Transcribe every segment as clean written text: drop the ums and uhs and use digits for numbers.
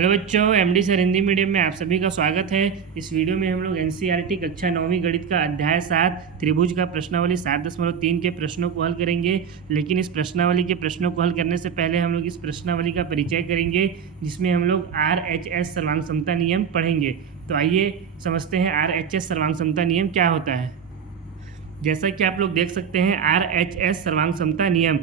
Hello बच्चों, MD sir Hindi medium में आप सभी का स्वागत है। इस वीडियो में हम लोग एनसीईआरटी कक्षा 9वीं गणित का अध्याय 7 त्रिभुज का प्रश्नावली 7.3 के प्रश्नों को हल करेंगे। लेकिन इस प्रश्नावली के प्रश्नों को हल करने से पहले हम लोग इस प्रश्नावली का परिचय करेंगे, जिसमें हम लोग RHS सर्वांग समता नियम पढ़ेंगे। तो आइए समझते हैं RHS सर्वांग समता नियम क्या होता है। जैसा कि आप लोग देख सकते हैं, RHS सर्वांग समता नियम,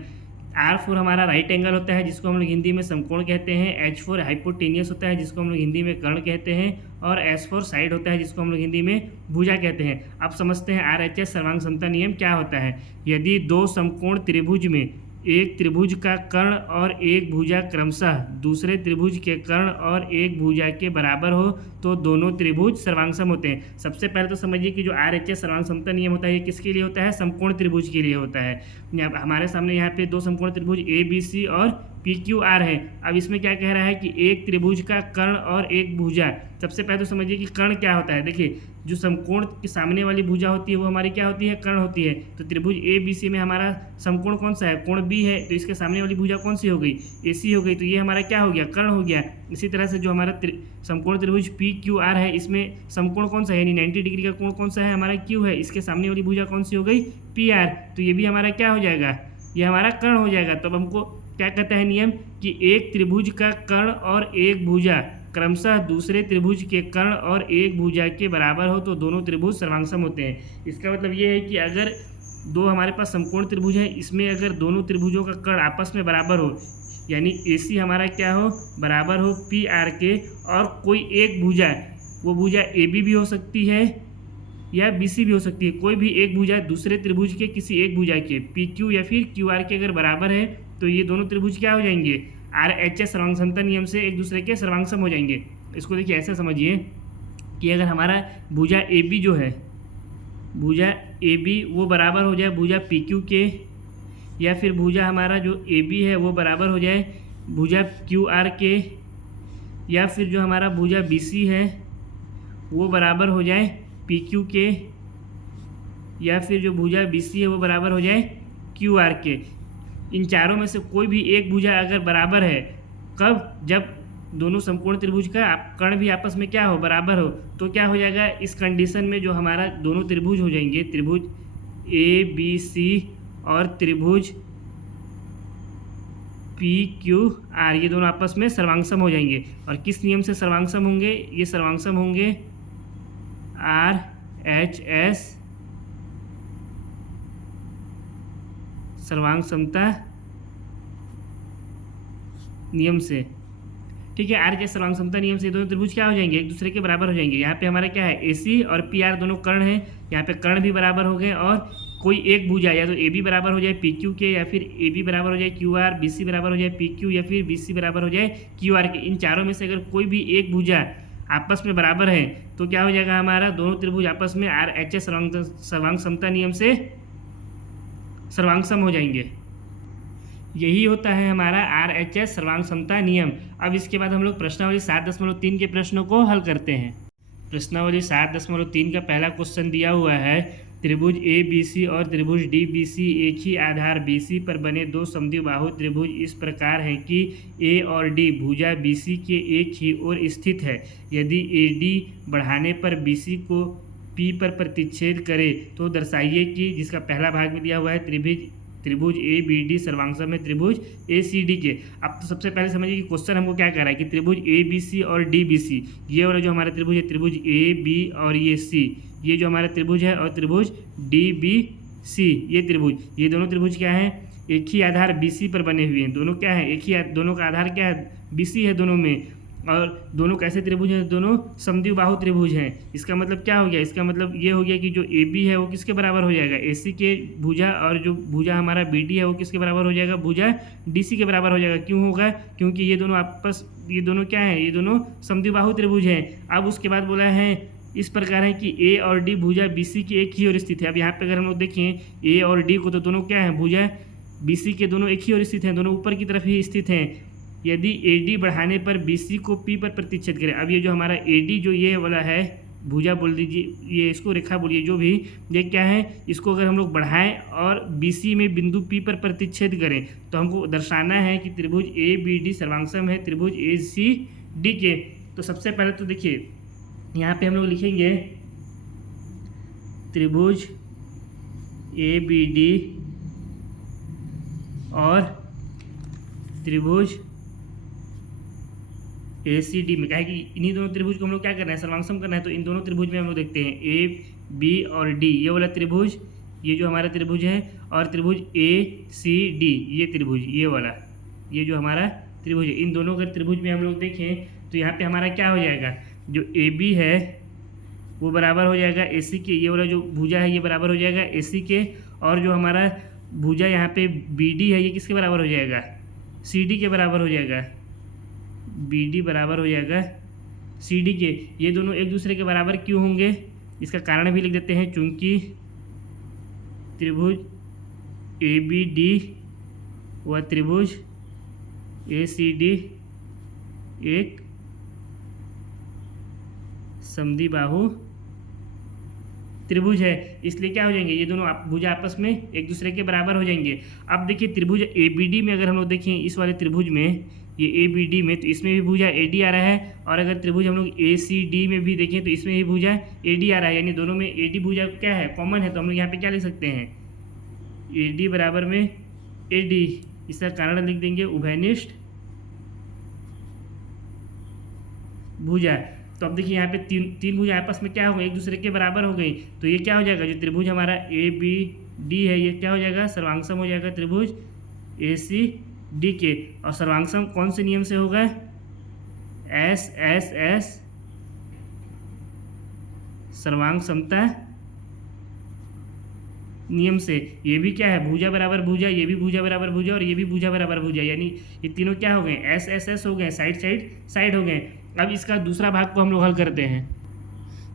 R4 हमारा राइट एंगल होता है जिसको हम लोग हिंदी में समकोण कहते हैं, H4 हाइपोटेनियस होता है जिसको हम लोग हिंदी में कर्ण कहते हैं, और S4 साइड होता है जिसको हम लोग हिंदी में भुजा कहते हैं। अब समझते हैं RHS सर्वांग समता नियम क्या होता है। यदि दो समकोण त्रिभुज में एक त्रिभुज का कर्ण और एक भुजा क्रमशः दूसरे त्रिभुज के कर्ण और एक भुजा के बराबर हो तो दोनों त्रिभुज सर्वांगसम होते हैं। सबसे पहले तो समझिए कि जो RHS सर्वांग समता नियम होता है ये किसके लिए होता है, समकोण त्रिभुज के लिए होता है। हमारे सामने यहाँ पे दो समकोण त्रिभुज ABC और PQR है। अब इसमें क्या कह रहा है कि एक त्रिभुज का कर्ण और एक भुजा। सबसे पहले तो समझिए कि कर्ण क्या होता है। देखिए, जो समकोण के सामने वाली भुजा होती है वो हमारी क्या होती है, कर्ण होती है। तो त्रिभुज ABC में हमारा समकोण कौन सा है, कोण B है, तो इसके सामने वाली भुजा कौन सी हो गई, AC हो गई। तो ये हमारा क्या हो गया, कर्ण हो गया। इसी तरह से जो हमारा समकोण त्रिभुज PQR है, इसमें समकोण कौन सा है, यानी 90 डिग्री का कोण कौन सा है, हमारा Q है। इसके सामने वाली भुजा कौन सी हो गई, PR। तो ये भी हमारा क्या हो जाएगा, ये हमारा कर्ण हो जाएगा। तब हमको क्या कहता है नियम कि एक त्रिभुज का कर्ण और एक भुजा क्रमशः दूसरे त्रिभुज के कर्ण और एक भुजा के बराबर हो तो दोनों त्रिभुज सर्वांगसम होते हैं। इसका मतलब ये है कि अगर दो हमारे पास समकोण त्रिभुज है, इसमें अगर दोनों त्रिभुजों का कर्ण आपस में बराबर हो, यानी AC हमारा क्या हो, बराबर हो PR के, और कोई एक भुजा, वो भुजा AB भी हो सकती है या BC भी हो सकती है। कोई भी एक भुजा दूसरे त्रिभुज के किसी एक भुजा के PQ या फिर QR के अगर बराबर है तो ये दोनों त्रिभुज क्या हो जाएंगे, RHS सर्वांग समता नियम से एक दूसरे के सर्वांगसम हो जाएंगे। इसको देखिए ऐसे समझिए कि अगर हमारा भुजा AB जो है, भुजा AB वो बराबर हो जाए भुजा PQ के, या फिर भुजा हमारा जो AB है वो बराबर हो जाए भुजा QR के, या फिर जो हमारा भुजा BC है वो बराबर हो जाए PQ के, या फिर जो भुजा BC है वो बराबर हो जाए QR के। इन चारों में से कोई भी एक भुजा अगर बराबर है, कब, जब दोनों समकोण त्रिभुज का कर्ण भी आपस में क्या हो, बराबर हो, तो क्या हो जाएगा, इस कंडीशन में जो हमारा दोनों त्रिभुज हो जाएंगे, त्रिभुज ABC और त्रिभुज PQR, ये दोनों आपस में सर्वांगसम हो जाएंगे। और किस नियम से सर्वांगसम होंगे, ये सर्वांगसम होंगे RHS सर्वांग समता नियम से। ठीक है, RHS सर्वांग समता नियम से दोनों त्रिभुज क्या हो जाएंगे, एक दूसरे के बराबर हो जाएंगे। यहाँ पे हमारा क्या है, AC और PR दोनों कर्ण हैं, यहाँ पे कर्ण भी बराबर हो गए, और कोई एक भुजा या तो AB बराबर हो जाए PQ के, या फिर AB बराबर हो जाए QR, BC बराबर हो जाए PQ, या फिर BC बराबर हो जाए QR के। इन चारों में से अगर कोई भी एक भुजा आपस में बराबर है तो क्या हो जाएगा, हमारा दोनों त्रिभुज आपस में RHS सर्वांग समता नियम से सर्वांगसम हो जाएंगे। यही होता है हमारा RHS सर्वांग समता नियम। अब इसके बाद हम लोग प्रश्नावली 7.3 के प्रश्नों को हल करते हैं। प्रश्नावली 7.3 का पहला क्वेश्चन दिया हुआ है, त्रिभुज ABC और त्रिभुज DBC एक ही आधार BC पर बने दो समद्विबाहु त्रिभुज इस प्रकार हैं कि A और D भुजा BC के एक ही ओर स्थित है। यदि AD बढ़ाने पर BC को P पर प्रतिच्छेद करे तो दर्शाइए कि, जिसका पहला भाग में दिया हुआ है, त्रिभुज ABD सर्वांगसम है त्रिभुज ACD के। अब तो सबसे पहले समझिए कि क्वेश्चन हमको क्या कह रहा है कि त्रिभुज ABC और DBC, ये वाला जो हमारा त्रिभुज है, त्रिभुज AB और ये C, ये जो हमारा त्रिभुज है, और त्रिभुज DBC, ये त्रिभुज, ये दोनों त्रिभुज क्या है, एक ही आधार BC पर बने हुए हैं। दोनों क्या है, एक ही, दोनों का आधार क्या है, BC है दोनों में, और दोनों कैसे त्रिभुज हैं, दोनों समद्विबाहु त्रिभुज हैं। इसका मतलब क्या हो गया, इसका मतलब ये हो गया कि जो AB है वो किसके बराबर हो जाएगा, AC के भुजा, और जो भुजा हमारा BD है वो किसके बराबर हो जाएगा, भुजा DC के बराबर हो जाएगा। क्यों होगा, क्योंकि ये दोनों क्या है, ये दोनों समद्विबाहु त्रिभुज हैं। अब उसके बाद बोला है इस प्रकार है कि A और D भुजा BC की एक ही ओर स्थित है। अब यहाँ पे अगर हम लोग देखें A और D को, तो दोनों क्या है, भुजा BC के दोनों एक ही ओर स्थित हैं, दोनों ऊपर की तरफ ही स्थित हैं। यदि AD बढ़ाने पर BC को P पर प्रतिच्छेद करे, अब ये जो हमारा AD जो ये वाला है, भुजा बोल दीजिए, ये इसको रेखा बोलिए, जो भी, ये क्या है, इसको अगर हम लोग बढ़ाएं और BC में बिंदु P पर प्रतिच्छेद करें तो हमको दर्शाना है कि त्रिभुज ABD सर्वांगसम है त्रिभुज AC डी के। तो सबसे पहले तो देखिए यहाँ पे हम लोग लिखेंगे त्रिभुज ए बी डी और त्रिभुज ए सी डी में क्या है कि इन्हीं दोनों त्रिभुज को हम लोग क्या करना है, सर्वांगसम करना है। तो इन दोनों त्रिभुज में हम लोग देखते हैं ए बी और डी, ये वाला त्रिभुज, ये जो हमारा त्रिभुज है, और त्रिभुज ए सी डी, ये त्रिभुज, ये वाला, ये जो हमारा त्रिभुज है, इन दोनों के त्रिभुज में हम लोग देखें तो यहाँ पे हमारा क्या हो जाएगा, जो ए बी है वो बराबर हो जाएगा ए सी के, ये वाला जो भुजा है ये बराबर हो जाएगा ए सी के, और जो हमारा भुजा यहाँ पे बी डी है ये किसके बराबर हो जाएगा, सी डी के बराबर हो जाएगा, बी डी बराबर हो जाएगा सी डी के। ये दोनों एक दूसरे के बराबर क्यों होंगे, इसका कारण भी लिख देते हैं, चूंकि त्रिभुज ए बी डी व त्रिभुज ए सी डी एक समद्विबाहु त्रिभुज है, इसलिए क्या हो जाएंगे, ये दोनों भुजा आपस में एक दूसरे के बराबर हो जाएंगे। अब देखिए त्रिभुज ए बी डी में अगर हम लोग देखें, इस वाले त्रिभुज में, ये ए बी डी में, तो इसमें भी भुजा ए डी आ रहा है, और अगर त्रिभुज हम लोग ए सी डी में भी देखें तो इसमें भी भुजा ए डी आ रहा है, यानी दोनों में ए डी भुजा क्या है, कॉमन है। तो हम लोग यहाँ पे क्या लिख सकते हैं, ए डी बराबर में ए डी, इसका कारण लिख देंगे उभयनिष्ठ भुजा। तो अब देखिए यहाँ पे तीन भुजा आपस में क्या हो गई, एक दूसरे के बराबर हो गई, तो ये क्या हो जाएगा, जो त्रिभुज हमारा ए बी डी है ये क्या हो जाएगा, सर्वांगसम हो जाएगा त्रिभुज ए सी डी के। और सर्वांगसम कौन से नियम से होगा, एस एस एस सर्वांग समता नियम से। ये भी क्या है, भुजा बराबर भुजा, ये भी भुजा बराबर भुजा, और ये भी भुजा बराबर भुजा, यानी ये तीनों क्या हो गए, एस एस एस हो गए, साइड साइड साइड हो गए। अब इसका दूसरा भाग को हम लोग हल करते हैं।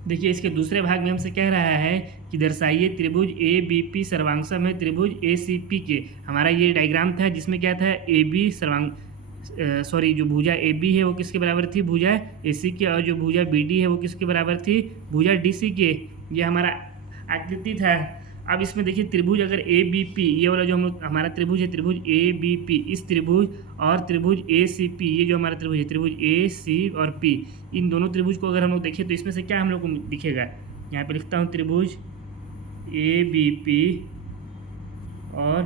देखिए इसके दूसरे भाग में हमसे कह रहा है कि दर्शाइए त्रिभुज ए बी पी सर्वांगसम है त्रिभुज ए सी पी के। हमारा ये डायग्राम था जिसमें क्या था, ए बी जो भुजा ए बी है वो किसके बराबर थी, भुजा ए सी के, और जो भुजा बी डी है वो किसके बराबर थी, भुजा डी सी के। ये हमारा आकृति था। अब इसमें देखिए त्रिभुज अगर ए बी पी, ये वाला जो हम लोग हमारा त्रिभुज है त्रिभुज ए बी पी, इस त्रिभुज और त्रिभुज ए सी पी, ये जो हमारा त्रिभुज है त्रिभुज ए सी और पी, इन दोनों त्रिभुज को अगर हम लोग देखें तो इसमें से क्या हम लोग को दिखेगा, यहाँ पे लिखता हूँ त्रिभुज ए बी पी और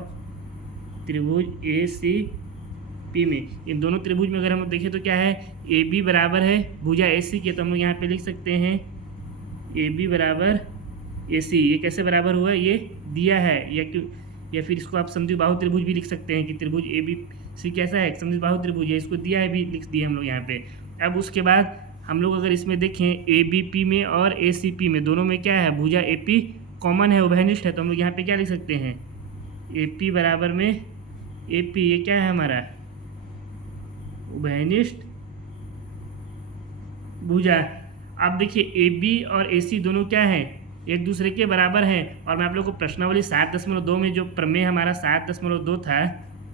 त्रिभुज ए सी पी में, इन दोनों त्रिभुज में अगर हम लोग देखें तो क्या है, ए बी बराबर है भुजा ए सी के, तो हम लोग यहाँ पे लिख सकते हैं ए बी बराबर ए सी। ये कैसे बराबर हुआ, ये दिया है, या फिर इसको आप समद्विबाहु त्रिभुज भी लिख सकते हैं कि त्रिभुज ए बी सी कैसा है, समद्विबाहु त्रिभुज है, इसको दिया है भी लिख दिए हम लोग यहाँ पे। अब उसके बाद हम लोग अगर इसमें देखें ए बी पी में और ए सी पी में, दोनों में क्या है, भुजा ए पी कॉमन है, उभयनिष्ठ है, तो हम लोग यहाँ पे क्या लिख सकते हैं, ए पी बराबर में ए पी, ये क्या है हमारा उभयनिष्ठ भुजा। अब देखिए ए बी और ए सी दोनों क्या है, एक दूसरे के बराबर हैं। और मैं आप लोग को प्रश्नावली 7.2 में जो प्रमेय हमारा 7.2 था,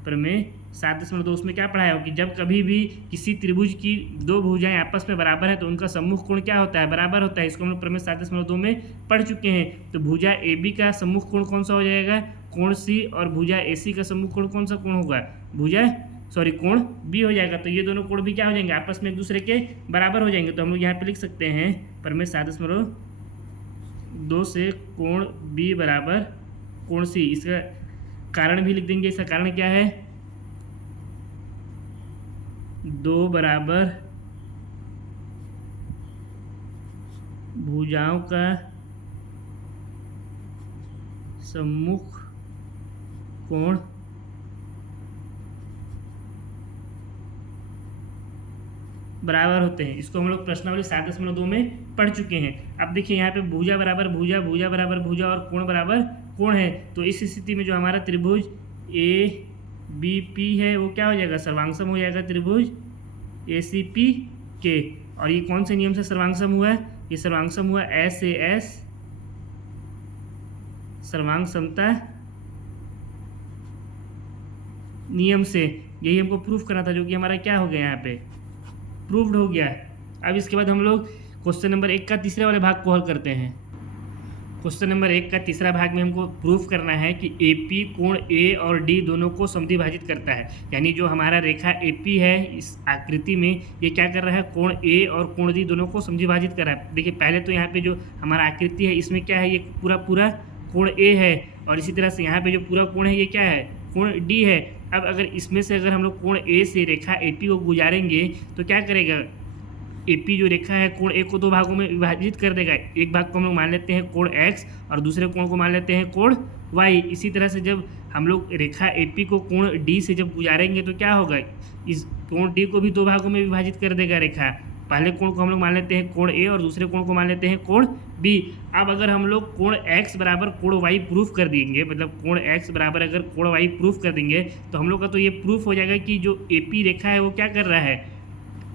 प्रमेय 7.2, उसमें क्या पढ़ाया हो कि जब कभी भी किसी त्रिभुज की दो भुजाएं आपस में बराबर है तो उनका सम्मुख कोण क्या होता है, बराबर होता है। इसको हम लोग प्रमेय 7.2 में पढ़ चुके हैं। तो भुजा ए बी का सम्मुख कोण कौन सा हो जाएगा, कोण सी, और भुजा ए सी का सम्मुख कोण कौन सा कोण होगा, कोण बी हो जाएगा। तो ये दोनों कोण भी क्या हो जाएंगे, आपस में एक दूसरे के बराबर हो जाएंगे। तो हम लोग यहाँ पे लिख सकते हैं प्रमेय 7.2 से कोण बी बराबर कोण सी। इसका कारण भी लिख देंगे। इसका कारण क्या है, दो बराबर भुजाओं का सम्मुख कोण बराबर होते हैं। इसको हम लोग प्रश्नावली 7.2 में पढ़ चुके हैं। अब देखिए यहाँ पे भुजा बराबर भुजा, भुजा बराबर भुजा और कोण बराबर कोण है। तो इस स्थिति में जो हमारा त्रिभुज ए बी पी है वो क्या हो जाएगा, सर्वांगसम हो जाएगा त्रिभुज ए सी पी के। और ये कौन से नियम से सर्वांगसम हुआ है, ये सर्वांगसम हुआ एस ए एस सर्वांग समता नियम से। यही हमको प्रूफ करना था, जो कि हमारा क्या हो गया, यहाँ पे प्रूव्ड हो गया। अब इसके बाद हम लोग क्वेश्चन नंबर 1 का तीसरे वाले भाग को हल करते हैं। क्वेश्चन नंबर 1 का तीसरा भाग में हमको प्रूफ करना है कि AP कोण A और D दोनों को समद्विभाजित करता है। यानी जो हमारा रेखा AP है इस आकृति में ये क्या कर रहा है, कोण A और कोण D दोनों को समद्विभाजित कर रहा है। देखिए पहले तो यहाँ पे जो हमारा आकृति है इसमें क्या है, ये पूरा कोण A है और इसी तरह से यहाँ पे जो पूरा कोण है ये क्या है, कोण D है। अब अगर इसमें से अगर हम लोग कोण A से रेखा AP को गुजारेंगे तो क्या करेगा, AP जो रेखा है कोण A को दो भागों में विभाजित कर देगा। एक भाग को हम लोग मान लेते हैं कोण X और दूसरे कोण को मान लेते हैं कोण Y। इसी तरह से जब हम लोग रेखा AP को कोण D से जब गुजारेंगे तो क्या होगा, इस कोण D को भी दो भागों में विभाजित कर देगा रेखा। पहले कोण को हम लोग मान लेते हैं कोण A और दूसरे कोण को मान लेते हैं कोण B। अब अगर हम लोग कोण X बराबर कोण Y प्रूफ कर देंगे, मतलब कोण X बराबर अगर कोण Y प्रूफ कर देंगे तो हम लोग का तो ये प्रूफ हो जाएगा कि जो AP रेखा है वो क्या कर रहा है,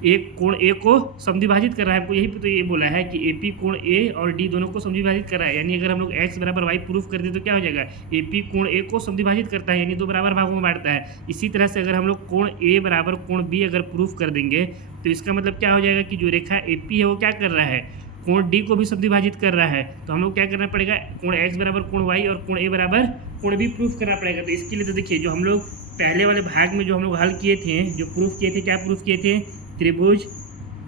एक कोण A को समद्विभाजित कर रहा है। हमको यही पे तो ये बोला है कि AP कोण A और D दोनों को समद्विभाजित कर रहा है। यानी अगर हम लोग X बराबर Y प्रूफ कर दे तो क्या हो जाएगा, AP कोण A को समद्विभाजित करता है यानी दो बराबर भागों में बांटता है। इसी तरह से अगर हम लोग कोण A बराबर कोण B अगर प्रूफ कर देंगे तो इसका मतलब क्या हो जाएगा कि जो रेखा AP है वो क्या कर रहा है, कोण D को भी समद्विभाजित कर रहा है। तो हम लोग क्या करना पड़ेगा, कोण X बराबर कोण Y और कोण A बराबर कोण B प्रूफ करना पड़ेगा। तो इसके लिए तो देखिए जो हम लोग पहले वाले भाग में जो हम लोग हल किए थे, जो प्रूफ किए थे, क्या प्रूफ किए थे, त्रिभुज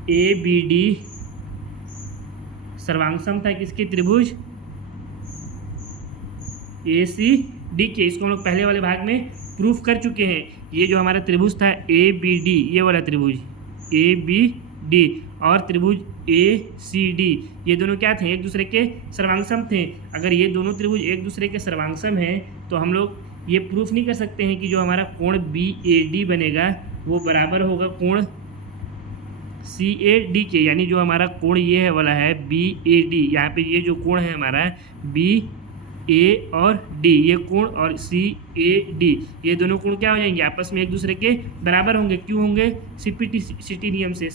ABD सर्वांगसम था किसके, त्रिभुज ACD के। इसको हम लोग पहले वाले भाग में प्रूफ कर चुके हैं। ये जो हमारा त्रिभुज था ABD, ये वाला त्रिभुज ABD और त्रिभुज ACD, ये दोनों क्या थे, एक दूसरे के सर्वांगसम थे। अगर ये दोनों त्रिभुज एक दूसरे के सर्वांगसम हैं तो हम लोग ये प्रूफ नहीं कर सकते हैं कि जो हमारा कोण BAD बनेगा वो बराबर होगा कोण CAD के। यानी जो हमारा कोण ये है वाला है BAD, यहाँ पे ये जो कोण है हमारा BA और D, ये कोण और CAD, ये दोनों कोण क्या हो जाएंगे, आपस में एक दूसरे के बराबर होंगे। क्यों होंगे, CPT नियम से,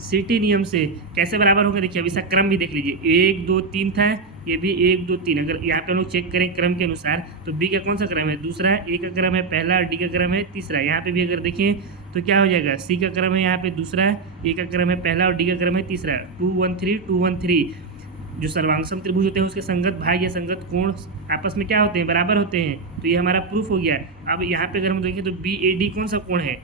CPT नियम से कैसे बराबर होंगे, देखिए अब इसका क्रम भी देख लीजिए, 1 2 3 था, ये भी 1 2 3। अगर यहाँ पे हम लोग चेक करें क्रम के अनुसार तो B का कौन सा क्रम है, दूसरा, A का क्रम है पहला और D का क्रम है तीसरा। यहाँ पे भी अगर देखें तो क्या हो जाएगा, C का क्रम है यहाँ पे दूसरा, A का क्रम है पहला और D का क्रम है तीसरा। 2 1 3 2 1 3। जो सर्वांगसम त्रिभुज होते हैं उसके संगत भाग या संगत कोण आपस में क्या होते हैं, बराबर होते हैं। तो ये हमारा प्रूफ हो गया। अब यहाँ पे अगर हम देखें तो BAD कौन सा कोण है,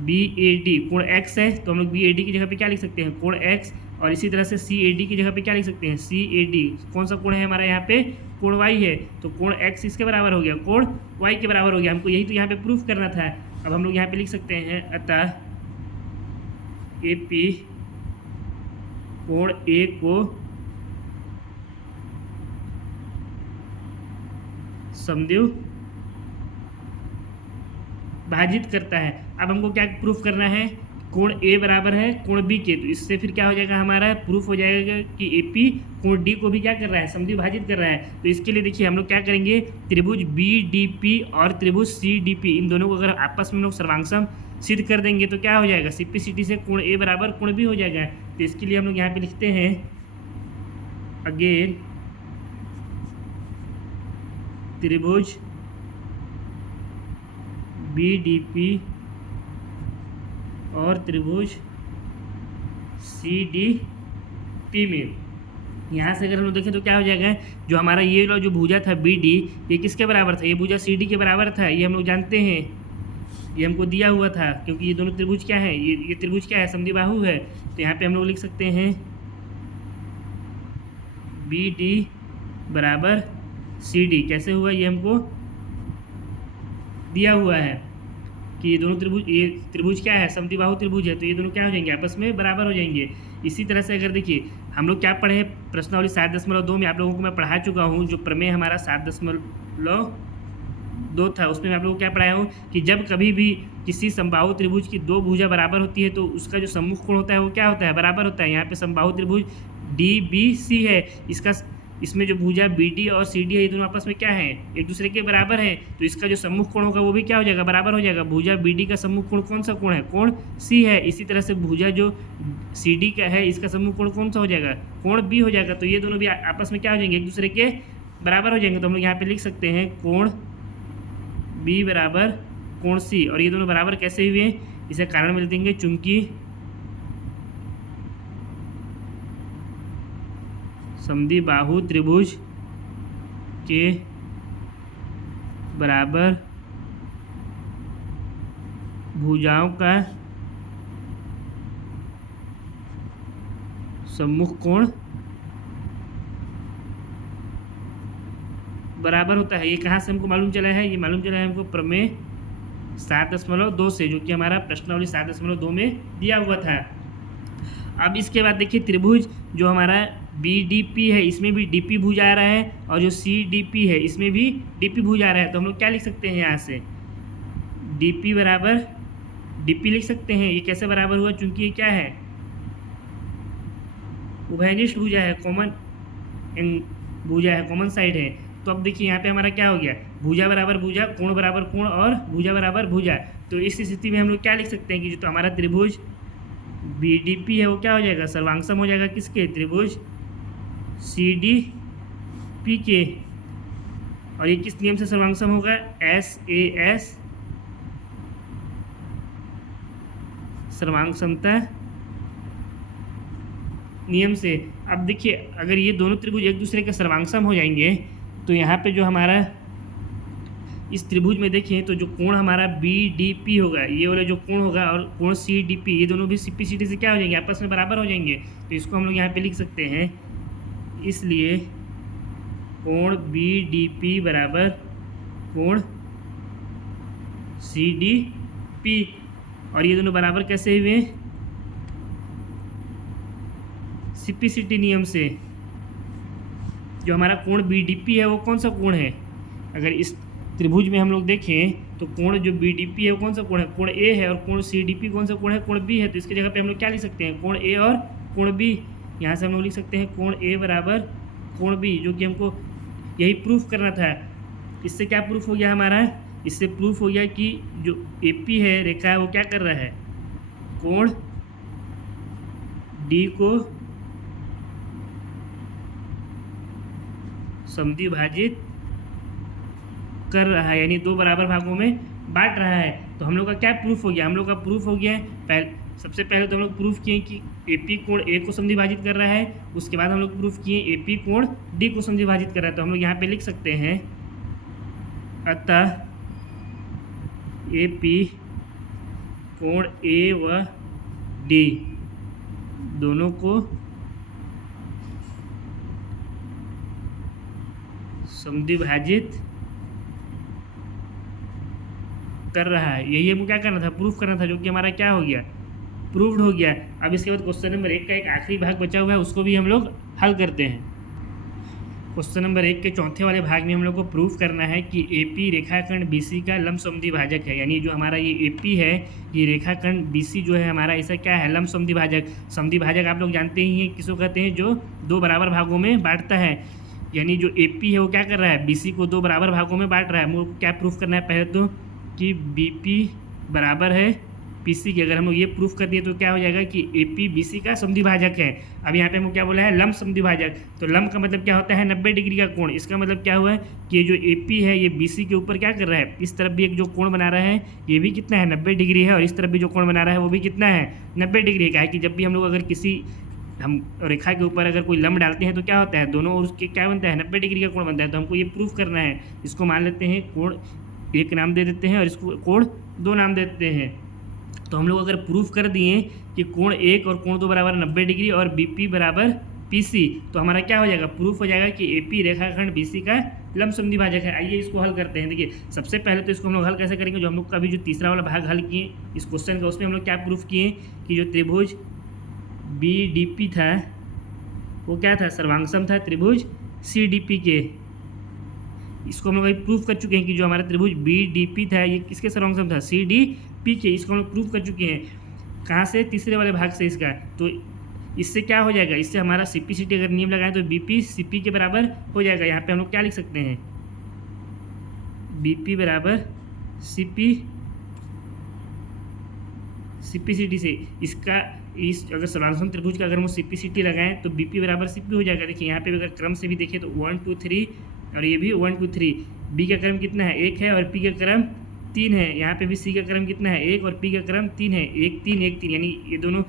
BAD कोण X है, तो हम लोग BAD की जगह पे क्या लिख सकते हैं, कोण X। और इसी तरह से CAD की जगह पे क्या लिख सकते हैं, CAD कौन सा कोण है हमारा यहाँ पे, कोण Y है। तो कोण X इसके बराबर हो गया, कोण Y के बराबर हो गया। हमको यही तो यहाँ पे प्रूफ करना था। अब हम लोग यहाँ पे लिख सकते हैं, अतः AP कोण A को समद्विभाजित करता है। अब हमको क्या प्रूफ करना है, कोण A बराबर है कोण B के। तो इससे फिर क्या हो जाएगा, हमारा प्रूफ हो जाएगा कि AP कोण D को भी क्या कर रहा है, समद्विभाजित कर रहा है। तो इसके लिए देखिए हम लोग क्या करेंगे, त्रिभुज BDP और त्रिभुज CDP, इन दोनों को अगर आपस में हम लोग सर्वांगसम सिद्ध कर देंगे तो क्या हो जाएगा, CPCD से कोण A बराबर कोण B हो जाएगा। तो इसके लिए हम लोग यहाँ पे लिखते हैं, अगेन त्रिभुज BDP और त्रिभुज CDP में, यहाँ से अगर हम लोग देखें तो क्या हो जाएगा, जो हमारा ये लो जो भुजा था BD, ये किसके बराबर था, ये भुजा CD के बराबर था। ये हम लोग जानते हैं, ये हमको दिया हुआ था, क्योंकि ये दोनों त्रिभुज क्या है, ये त्रिभुज क्या है, समद्विबाहु है। तो यहाँ पे हम लोग लिख सकते हैं BD बराबर CD। कैसे हुआ, ये हमको दिया हुआ है कि ये दोनों त्रिभुज, ये त्रिभुज क्या है, समद्विबाहु त्रिभुज है। तो ये दोनों क्या हो जाएंगे, आपस में बराबर हो जाएंगे। इसी तरह से अगर देखिए हम लोग क्या पढ़े हैं, प्रश्नावली 7.2 में आप लोगों को मैं पढ़ा चुका हूँ। जो प्रमेय हमारा 7.2 था उसमें मैं आप लोगों को क्या पढ़ाया हूँ कि जब कभी भी किसी समबाहु त्रिभुज की दो भुजा बराबर होती है तो उसका जो सम्मुख कोण होता है वो क्या होता है, बराबर होता है। यहाँ पे समबाहु त्रिभुज DBC है, इसमें जो भुजा BD और CD है ये दोनों आपस में क्या है, एक दूसरे के बराबर है। तो इसका जो सम्मुख कोण होगा वो भी क्या हो जाएगा, बराबर हो जाएगा। भुजा BD का सम्मुख कोण कौन सा कोण है, कोण C है। इसी तरह से भुजा जो CD का है इसका सम्मुख कोण कौन सा हो जाएगा, कोण B हो जाएगा। तो ये दोनों भी आपस में क्या हो जाएंगे, एक दूसरे के बराबर हो जाएंगे। तो हम लोग यहाँ पे लिख सकते हैं कोण B बराबर कोण C। और ये दोनों बराबर कैसे हुए, इसे कारण मिल देंगे, चूंकि समद्विबाहु त्रिभुज के बराबर भुजाओं का सम्मुख कोण बराबर होता है। ये कहाँ से हमको मालूम चला है? ये मालूम चला है हमको प्रमेय 7.2 से, जो कि हमारा प्रश्नावली 7.2 में दिया हुआ था। अब इसके बाद देखिए त्रिभुज जो हमारा BDP है इसमें भी DP भुज आ रहा है, और जो CDP है इसमें भी DP भुज आ रहा है। तो हम लोग क्या लिख सकते हैं यहाँ से? DP बराबर DP लिख सकते हैं। ये कैसे बराबर हुआ? चूंकि ये क्या है? उभयनिष्ठ भुजा है, कॉमन भुजा है, कॉमन साइड है। तो अब देखिए यहाँ पे हमारा क्या हो गया? भुजा बराबर भुजा, कोण बराबर कोण, और भुजा बराबर भुजा। तो इस स्थिति में हम लोग क्या लिख सकते हैं कि जो तो हमारा त्रिभुज BDP है वो क्या हो जाएगा? सर्वांगसम हो जाएगा किसके? त्रिभुज CDP के। और ये किस नियम से सर्वांगसम होगा? SAS सर्वांगसमता नियम से। अब देखिए अगर ये दोनों त्रिभुज एक दूसरे के सर्वांगसम हो जाएंगे तो यहाँ पे जो हमारा इस त्रिभुज में देखिए तो जो कोण हमारा BDP होगा, ये वाला जो कोण होगा, और कोण CDP, ये दोनों भी CPCD से क्या हो जाएंगे? आपस में बराबर हो जाएंगे। तो इसको हम लोग यहाँ पे लिख सकते हैं, इसलिए कोण BDP बराबर कोण CDP। और ये दोनों बराबर कैसे हुए? CPCD नियम से। जो हमारा कोण BDP है वो कौन सा कोण है? अगर इस त्रिभुज में हम लोग देखें तो कोण जो BDP है वो कौन सा कोण है? कोण A है। और कोण CDP कौन सा कोण है? कोण B है। तो इसकी जगह पे हम लोग क्या लिख सकते हैं? कोण A और कोण B। यहाँ से हम लोग लिख सकते हैं कोण A बराबर कोण B, जो कि हमको यही प्रूफ करना था। इससे क्या प्रूफ हो गया हमारा? इससे प्रूफ हो गया कि जो AP है रेखा है वो क्या कर रहा है? कोण D को समद्विभाजित कर रहा है, यानी दो बराबर भागों में बांट रहा है। तो हम लोग का क्या प्रूफ हो गया? हम लोग का प्रूफ हो गया सबसे पहले तो हम लोग प्रूफ किए कि AP कोण A को समद्विभाजित कर रहा है। उसके बाद हम लोग प्रूफ किए AP कोण D को समद्विभाजित कर रहा है। तो हम लोग यहाँ पे लिख सकते हैं, अतः AP कोण A व D दोनों को समद्विभाजित कर रहा है। यही हमको क्या करना था? प्रूफ करना था, जो कि हमारा क्या हो गया? प्रूव्ड हो गया। अब इसके बाद क्वेश्चन नंबर 1 का एक आखिरी भाग बचा हुआ है, उसको भी हम लोग हल करते हैं। क्वेश्चन नंबर 1 के चौथे वाले भाग में हम लोग को प्रूफ करना है कि AP रेखाखंड BC का लंब समद्विभाजक है। यानी जो हमारा ये AP है, ये रेखाखंड BC जो है हमारा, ऐसा क्या है? लंब समद्विभाजक। समद्विभाजक आप लोग जानते ही हैं किसको कहते हैं? जो दो बराबर भागों में बांटता है। यानी जो AP है वो क्या कर रहा है? BC को दो बराबर भागों में बांट रहा है। हमको क्या प्रूफ करना है? पहले तो कि BP बराबर है PC के। अगर हम लोग ये प्रूफ कर दिए तो क्या हो जाएगा कि AP BC का समद्विभाजक है। अब यहाँ पे हमको क्या बोला है? लंब समद्विभाजक। तो लंब का मतलब क्या होता है? 90 डिग्री का कोण। इसका मतलब क्या हुआ है कि ये जो AP है ये BC के ऊपर क्या कर रहा है? इस तरफ भी एक जो कोण बना रहा है ये भी कितना है? 90 डिग्री है। और इस तरफ भी जो कोण बना रहा है वो भी कितना है? 90 डिग्री का है। कि जब भी हम लोग अगर किसी हम रेखा के ऊपर अगर कोई लंब डालते हैं तो क्या होता है? दोनों और उसके क्या बनता है? 90 डिग्री का कोण बनता है। तो हमको ये प्रूफ करना है। इसको मान लेते हैं कोण 1 नाम दे देते हैं और इसको कोण 2 नाम देते हैं। तो हम लोग अगर प्रूफ कर दिए कि कोण 1 और कोण 2 बराबर 90 डिग्री और BP बराबर PC, तो हमारा क्या हो जाएगा? प्रूफ हो जाएगा कि AP रेखाखंड BC का लंब समद्विभाजक है। आइए इसको हल करते हैं। देखिए सबसे पहले तो इसको हम लोग हल कैसे करेंगे? जो हम लोग का भी जो तीसरा वाला भाग हल किए इस क्वेश्चन का, उसमें हम लोग क्या प्रूफ किए कि जो त्रिभुज BDP था वो क्या था? सर्वांगसम था त्रिभुज CDP के। इसको हम लोग प्रूफ कर चुके हैं कि जो हमारा त्रिभुज BDP था ये किसके सर्वांगसम था? CDP के। इसको हम लोग प्रूफ कर चुके हैं। कहाँ से? तीसरे वाले भाग से इसका। तो इससे क्या हो जाएगा? इससे हमारा CPCD अगर नियम लगाएं तो BP CP के बराबर हो जाएगा। यहाँ पे हम लोग क्या लिख सकते हैं? BP बराबर CPCD से इसका इस अगर सर्वांगसम त्रिभुज का अगर हम CPCD लगाएं तो BP बराबर CP हो जाएगा। देखिए यहाँ पे अगर क्रम से भी देखें तो 1 2 3 और ये भी 1 2 3। B का क्रम कितना है? 1 है। और P का क्रम 3 है। यहाँ पे भी C का क्रम कितना है? 1 और P का क्रम 3 है। 1 3 1 3, यानी ये दोनों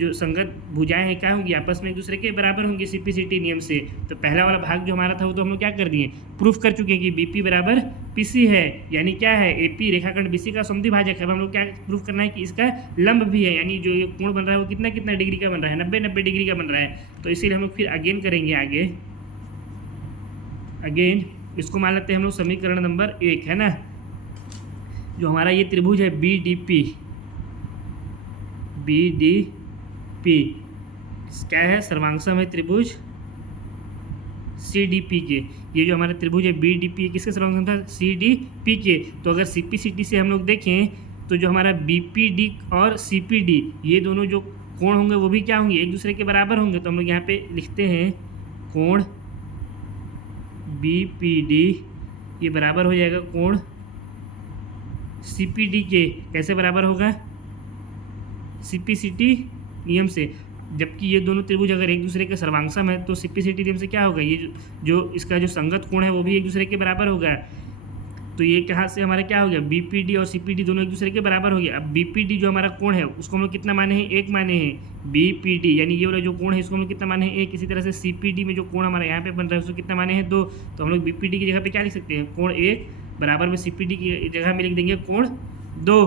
जो संगत भुजाएं हैं क्या होंगी, आपस में एक दूसरे के बराबर होंगी CPCT नियम से। तो पहला वाला भाग जो हमारा था वो तो हम लोग क्या कर दिए, प्रूफ कर चुके हैं कि BP बराबर PC है, यानी क्या है, AP रेखाखंड BC का समद्वि भाजक है। अब हम लोग क्या प्रूफ करना है कि इसका लंब भी है, यानी जो ये कोण बन रहा है वो कितना कितना डिग्री का बन रहा है, 90 डिग्री का बन रहा है। तो इसीलिए हम लोग फिर अगेन करेंगे आगे, अगेन इसको मान लेते हैं हम लोग समीकरण नंबर 1 है ना। जो हमारा ये त्रिभुज है BDP क्या है, सर्वांगसम है त्रिभुज CDP के। ये जो हमारा त्रिभुज है BDP किसके सर्वांगसम था, CDP के। तो अगर CPCT से हम लोग देखें तो जो हमारा BPD और CPD ये दोनों जो कोण होंगे वो भी क्या होंगे, एक दूसरे के बराबर होंगे। तो हम लोग यहाँ पे लिखते हैं कोण BPD ये बराबर हो जाएगा कोण CPD के। कैसे बराबर होगा, CPCT नियम से। जबकि ये दोनों त्रिभुज अगर एक दूसरे के सर्वांगसम है तो CPCT नियम से क्या होगा, ये जो इसका जो संगत कोण है वो भी एक दूसरे के बराबर होगा। तो ये कहाँ से हमारा क्या हो गया, BPD और CPD दोनों एक दूसरे के बराबर हो गया। अब BPD जो हमारा कोण है उसको हम लोग कितना माने हैं, 1 माने हैं। BPD यानी ये वाला जो कोण है इसको हम लोग कितना माने हैं, 1। इसी तरह से CPD में जो कोण हमारा यहाँ पे बन रहा है उसको कितना माने हैं, 2। तो हम लोग BPD की जगह पे क्या लिख सकते हैं, कोण 1 बराबर में CPD की जगह में लिख देंगे कोण 2।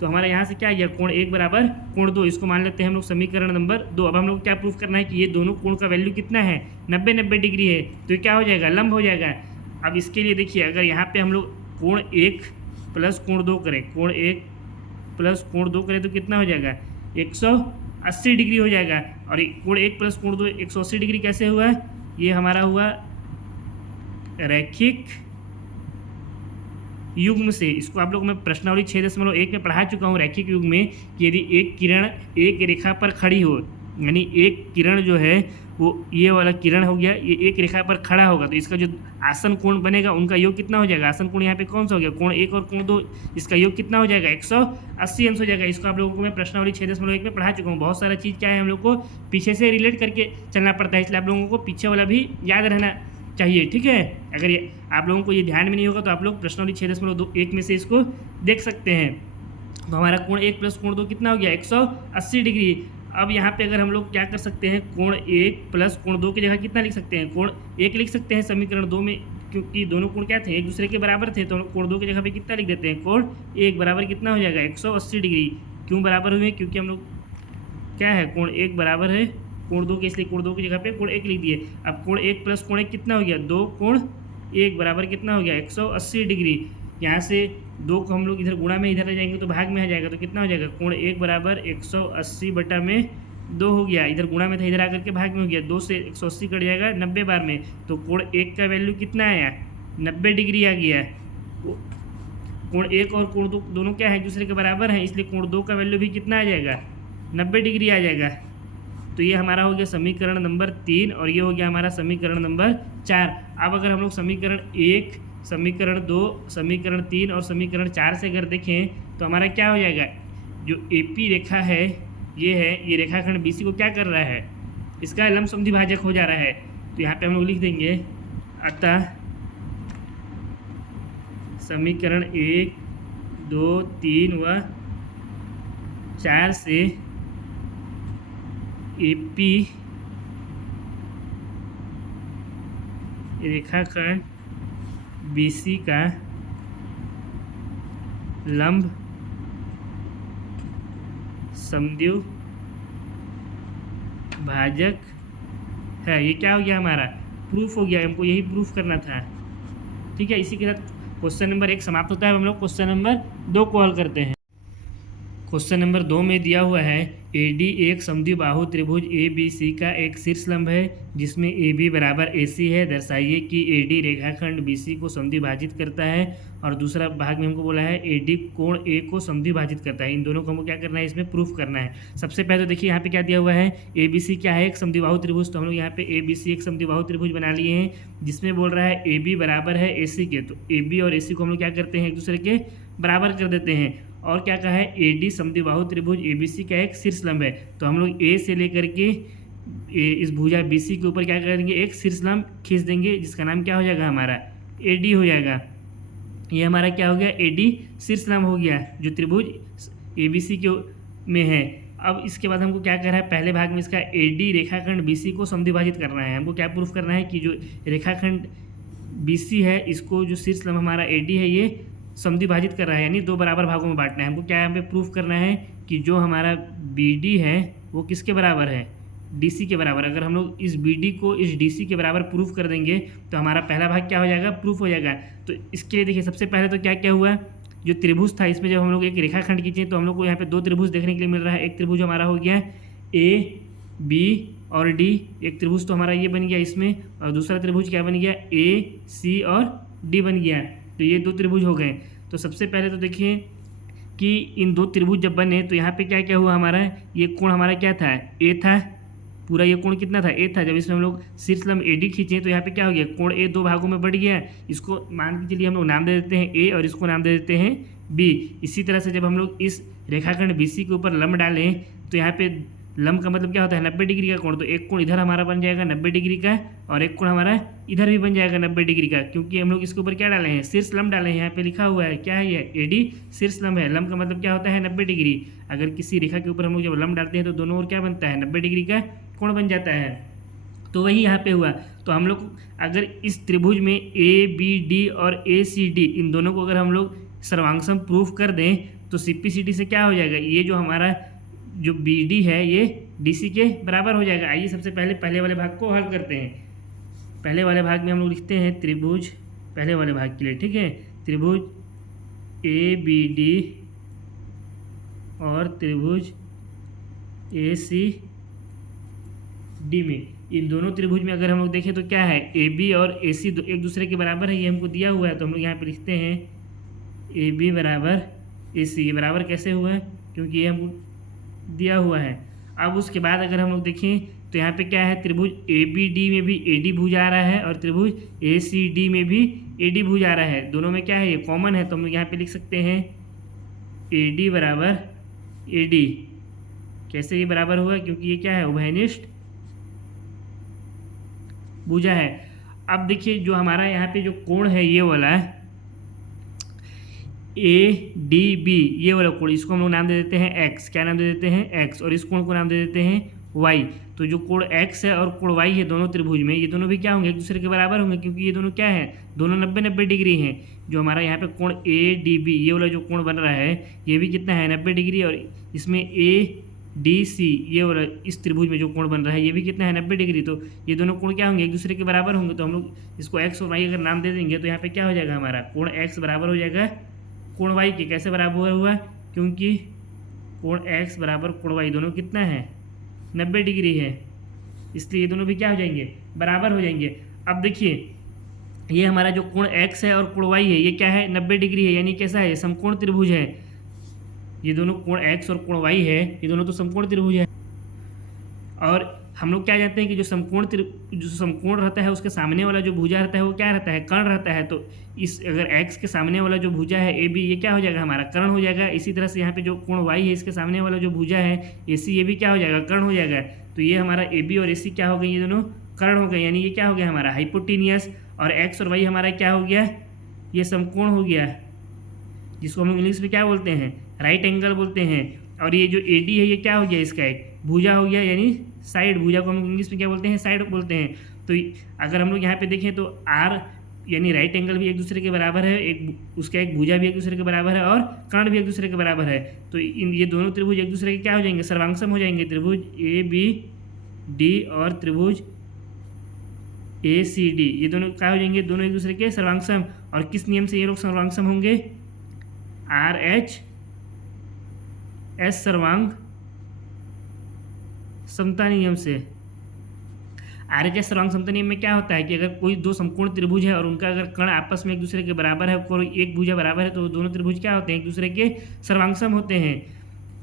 तो हमारा यहाँ से क्या गया, कोण 1 बराबर कोण 2। इसको मान लेते हैं हम लोग समीकरण नंबर 2। अब हम लोग क्या प्रूफ करना है कि ये दोनों कोण का वैल्यू कितना है, 90 डिग्री है। तो ये क्या हो जाएगा, लंब हो जाएगा। अब इसके लिए देखिए, अगर यहाँ पे हम लोग कोण 1 प्लस कोण 2 करें, कोण 1 प्लस कोण 2 करें तो कितना हो जाएगा, 180 डिग्री हो जाएगा। और कोण 1 प्लस कोण 2 180 डिग्री कैसे हुआ, ये हमारा हुआ रैखिक युग्म से। इसको आप लोग मैं प्रश्नावली 6.1 में पढ़ा चुका हूँ रैखिक युग्म में कि यदि एक किरण एक रेखा पर खड़ी हो, यानी एक किरण जो है वो ये वाला किरण हो गया, ये एक रेखा पर खड़ा होगा तो इसका जो आसन कोण बनेगा उनका योग कितना हो जाएगा, आसन कोण यहाँ पे कौन सा हो गया, कोण 1 और कोण 2, इसका योग कितना हो जाएगा, 180 अंश हो जाएगा। इसको आप लोगों को मैं प्रश्नावली 6.1 में पढ़ा चुका हूँ। बहुत सारा चीज़ क्या है हम लोग को पीछे से रिलेट करके चलना पड़ता है, इसलिए आप लोगों को पीछे वाला भी याद रहना चाहिए, ठीक है। अगर ये आप लोगों को ये ध्यान में नहीं होगा तो आप लोग प्रश्नावली 6.1 में से इसको देख सकते हैं। तो हमारा कोण 1 प्लस कोण 2 कितना हो गया, 180 डिग्री। अब यहाँ पे अगर हम लोग क्या कर सकते हैं, कोण 1 प्लस कोण 2 की जगह कितना लिख सकते हैं, कोण 1 लिख सकते हैं समीकरण 2 में, क्योंकि दोनों कोण क्या थे, एक दूसरे के बराबर थे। तो कोण 2 की जगह पे कितना लिख देते हैं, कोण 1 बराबर कितना हो जाएगा, 180 डिग्री। क्यों बराबर हुए, क्योंकि हम लोग क्या है, कोण 1 बराबर है कोण 2 के, इसलिए कोण 2 की जगह पे कोण 1 लिख दिए। अब कोण 1 प्लस कोण 1 कितना हो गया, 2 कोण 1 बराबर कितना हो गया, 180 डिग्री। यहाँ से 2 को हम लोग इधर गुणा में इधर ले जाएंगे तो भाग में आ जाएगा, तो कितना हो जाएगा, कोण 1 बराबर 180 बटा में 2 हो गया। इधर गुणा में था, इधर आकर के भाग में हो गया, 2 से 180 कट जाएगा 90 बार में। तो कोण 1 का वैल्यू कितना आया, 90 डिग्री आ गया। कोण 1 और कोण 2 दोनों क्या है, एक दूसरे के बराबर हैं, इसलिए कोण 2 का वैल्यू भी कितना आ जाएगा, 90 डिग्री आ जाएगा। तो ये हमारा हो गया समीकरण नंबर 3 और ये हो गया हमारा समीकरण नंबर 4। अब अगर हम लोग समीकरण 1, समीकरण 2, समीकरण 3 और समीकरण 4 से अगर देखें तो हमारा क्या हो जाएगा, जो AP रेखा है ये है, ये रेखाखंड BC को क्या कर रहा है, इसका लंब समद्वि भाजक हो जा रहा है। तो यहाँ पे हम लोग लिख देंगे, अतः समीकरण 1, 2, 3 व 4 से AP रेखाखंड BC का लंब समद्वि भाजक है। ये क्या हो गया, हमारा प्रूफ हो गया, हमको यही प्रूफ करना था, ठीक है। इसी के साथ क्वेश्चन नंबर 1 समाप्त होता है। हम लोग क्वेश्चन नंबर 2 को हल करते हैं। क्वेश्चन नंबर 2 में दिया हुआ है AD एक समद्विबाहु त्रिभुज ABC का एक शीर्षलंब है जिसमें AB बराबर AC है। दर्शाइए कि AD रेखाखंड BC को समद्विभाजित करता है। और दूसरा भाग में हमको बोला है AD कोण A को समद्विभाजित करता है। इन दोनों को हमको क्या करना है, इसमें प्रूफ करना है। सबसे पहले तो देखिए यहाँ पे क्या दिया हुआ है, ABC क्या है, एक समद्विबाहु त्रिभुज। तो हम लोग यहाँ पे ABC एक समद्विबाहु त्रिभुज बना लिए हैं जिसमें बोल रहा है AB बराबर है AC के। तो AB और AC को हम लोग क्या करते हैं, एक दूसरे के बराबर कर देते हैं। और क्या कहा है, AD समद्विबाहु त्रिभुज ABC का एक शीर्षलंब है। तो हम लोग A से लेकर के इस भुजा BC के ऊपर क्या करेंगे, एक शीर्षलंब खींच देंगे जिसका नाम क्या हो जाएगा, हमारा AD हो जाएगा। ये हमारा क्या हो गया, AD शीर्षलंब हो गया जो त्रिभुज ABC के में है। अब इसके बाद हमको क्या करना है, पहले भाग में इसका AD रेखाखंड BC को समद्विभाजित करना है। हमको क्या प्रूफ करना है कि जो रेखाखंड BC है इसको जो शीर्ष लंब हमारा AD है ये समद्विभाजित कर रहा है, यानी 2 बराबर भागों में बांटना है। हमको क्या यहाँ पे प्रूफ करना है कि जो हमारा BD है वो किसके बराबर है, DC के बराबर। अगर हम लोग इस BD को इस DC के बराबर प्रूफ कर देंगे तो हमारा पहला भाग क्या हो जाएगा, प्रूफ हो जाएगा। तो इसके लिए देखिए सबसे पहले तो क्या क्या हुआ, जो त्रिभुज था इसमें जब हम लोग एक रेखाखंड खींचे तो हम लोग को यहाँ पे 2 त्रिभुज देखने के लिए मिल रहा है। एक त्रिभुज हमारा हो गया AB और D, एक त्रिभुज तो हमारा ये बन गया इसमें, और दूसरा त्रिभुज क्या बन गया, AC और D बन गया। तो ये 2 त्रिभुज हो गए। तो सबसे पहले तो देखिए कि इन 2 त्रिभुज जब बने तो यहाँ पे क्या क्या हुआ, हमारा ये कोण हमारा क्या था, A था। पूरा ये कोण कितना था, A था। जब इसमें हम लोग शीर्ष लंब AD खींचे तो यहाँ पे क्या हो गया, कोण A 2 भागों में बढ़ गया। इसको मान के चलिए हम लोग नाम दे देते हैं A और इसको नाम दे देते हैं B। इसी तरह से जब हम लोग इस रेखाखंड BC के ऊपर लंब डालें तो यहाँ पे लंब का मतलब क्या होता है, 90 डिग्री का कोण। तो एक कोण इधर हमारा बन जाएगा 90 डिग्री का, और एक कोण हमारा इधर भी बन जाएगा 90 डिग्री का, क्योंकि हम लोग इसके ऊपर क्या डाले हैं, शीर्ष लंब डाले हैं। यहाँ पे लिखा हुआ है क्या है, ये AD शीर्ष लंब है। लंब का मतलब क्या होता है, 90 डिग्री। अगर किसी रेखा के ऊपर हम लोग जब लंब डालते हैं तो दोनों ओर क्या बनता है, 90 डिग्री का कोण बन जाता है। तो वही यहाँ पे हुआ। तो हम लोग अगर इस त्रिभुज में ABD और ACD इन दोनों को अगर हम लोग सर्वांगसम प्रूफ कर दें तो CPCD से क्या हो जाएगा, ये जो हमारा जो BD है ये DC के बराबर हो जाएगा। आइए सबसे पहले वाले भाग को हल करते हैं। पहले वाले भाग में हम लोग लिखते हैं त्रिभुज, पहले वाले भाग के लिए, ठीक है, त्रिभुज ABD और त्रिभुज ACD में, इन दोनों त्रिभुज में अगर हम लोग देखें तो क्या है, AB और AC एक दूसरे के बराबर है, ये हमको दिया हुआ है। तो हम लोग यहाँ पे लिखते हैं AB बराबर AC। ये बराबर कैसे हुआ है, क्योंकि ये हमको दिया हुआ है। अब उसके बाद अगर हम लोग देखें तो यहाँ पे क्या है, त्रिभुज ABD में भी AD भुज आ रहा है और त्रिभुज ACD में भी AD भुज आ रहा है। दोनों में क्या है, ये कॉमन है। तो हम लोग यहाँ पे लिख सकते हैं AD बराबर AD। कैसे ये बराबर हुआ, क्योंकि ये क्या है, उभयनिष्ठ भुजा है। अब देखिए जो हमारा यहाँ पे जो कोण है ये वाला ADB, ये वाला कोण, इसको हम लोग नाम दे देते हैं X। क्या नाम दे देते हैं, X। और इस कोण को नाम दे देते हैं Y। तो जो कोण X है और कोण Y है दोनों त्रिभुज में, ये दोनों भी क्या होंगे, एक दूसरे के बराबर होंगे, क्योंकि ये दोनों क्या है, दोनों 90-90 डिग्री हैं। जो हमारा यहाँ पे कोण ADB ये वाला जो कोण बन रहा है ये भी कितना है, 90 डिग्री। और इसमें ADC ये वाला इस त्रिभुज में जो कोण बन रहा है ये भी कितना है, 90 डिग्री। तो ये दोनों कोण क्या होंगे, एक दूसरे के बराबर होंगे। तो हम लोग इसको X और Y अगर नाम दे देंगे तो यहाँ पे क्या हो जाएगा, हमारा कोण X बराबर हो जाएगा कोण Y के। कैसे बराबर हुआ, क्योंकि कोण X बराबर कोण Y दोनों कितना है, 90 डिग्री है, इसलिए ये दोनों भी क्या हो जाएंगे, बराबर हो जाएंगे। अब देखिए ये हमारा जो कोण X है और कोण Y है ये क्या है, 90 डिग्री है, यानी कैसा है, समकोण त्रिभुज है। ये दोनों कोण X और कोण Y है, ये दोनों तो समकोण त्रिभुज है। और हम लोग क्या जानते हैं कि जो समकोण रहता है उसके सामने वाला जो भुजा रहता है वो क्या रहता है, कर्ण रहता है। तो इस अगर X के सामने वाला जो भुजा है AB ये क्या हो जाएगा, हमारा कर्ण हो जाएगा। इसी तरह से यहाँ पे जो कोण Y है इसके सामने वाला जो भुजा है AC ये भी क्या हो जाएगा, कर्ण हो जाएगा। तो ये हमारा AB और AC क्या हो गए, ये दोनों कर्ण हो गए, यानी ये क्या हो गया हमारा हाइपोटेनियस। और X और Y हमारा क्या हो गया, ये समकोण हो गया, जिसको हम इंग्लिश में क्या बोलते हैं, राइट एंगल बोलते हैं। और ये जो AD है ये क्या हो गया, इसका एक भुजा हो गया, यानी साइड। भुजा को हम इंग्लिश में क्या बोलते हैं, साइड बोलते हैं। तो अगर हम लोग यहाँ पे देखें तो R यानी राइट एंगल भी एक दूसरे के बराबर है, एक उसका एक भुजा भी एक दूसरे के बराबर है और कर्ण भी एक दूसरे के बराबर है। तो ये दोनों त्रिभुज एक दूसरे के क्या हो जाएंगे, सर्वांगसम हो जाएंगे। त्रिभुज ABD और त्रिभुज ACD ये दोनों क्या हो जाएंगे, दोनों एक दूसरे के सर्वांगसम। और किस नियम से ये लोग सर्वांगसम होंगे, RHS सर्वांग समता नियम से। RHS सर्वांग समता नियम में क्या होता है कि अगर कोई दो समकोण त्रिभुज है और उनका अगर कर्ण आपस में एक दूसरे के बराबर है, कोई एक भुजा बराबर है, तो दोनों त्रिभुज क्या होते हैं, एक दूसरे के सर्वांगसम होते हैं।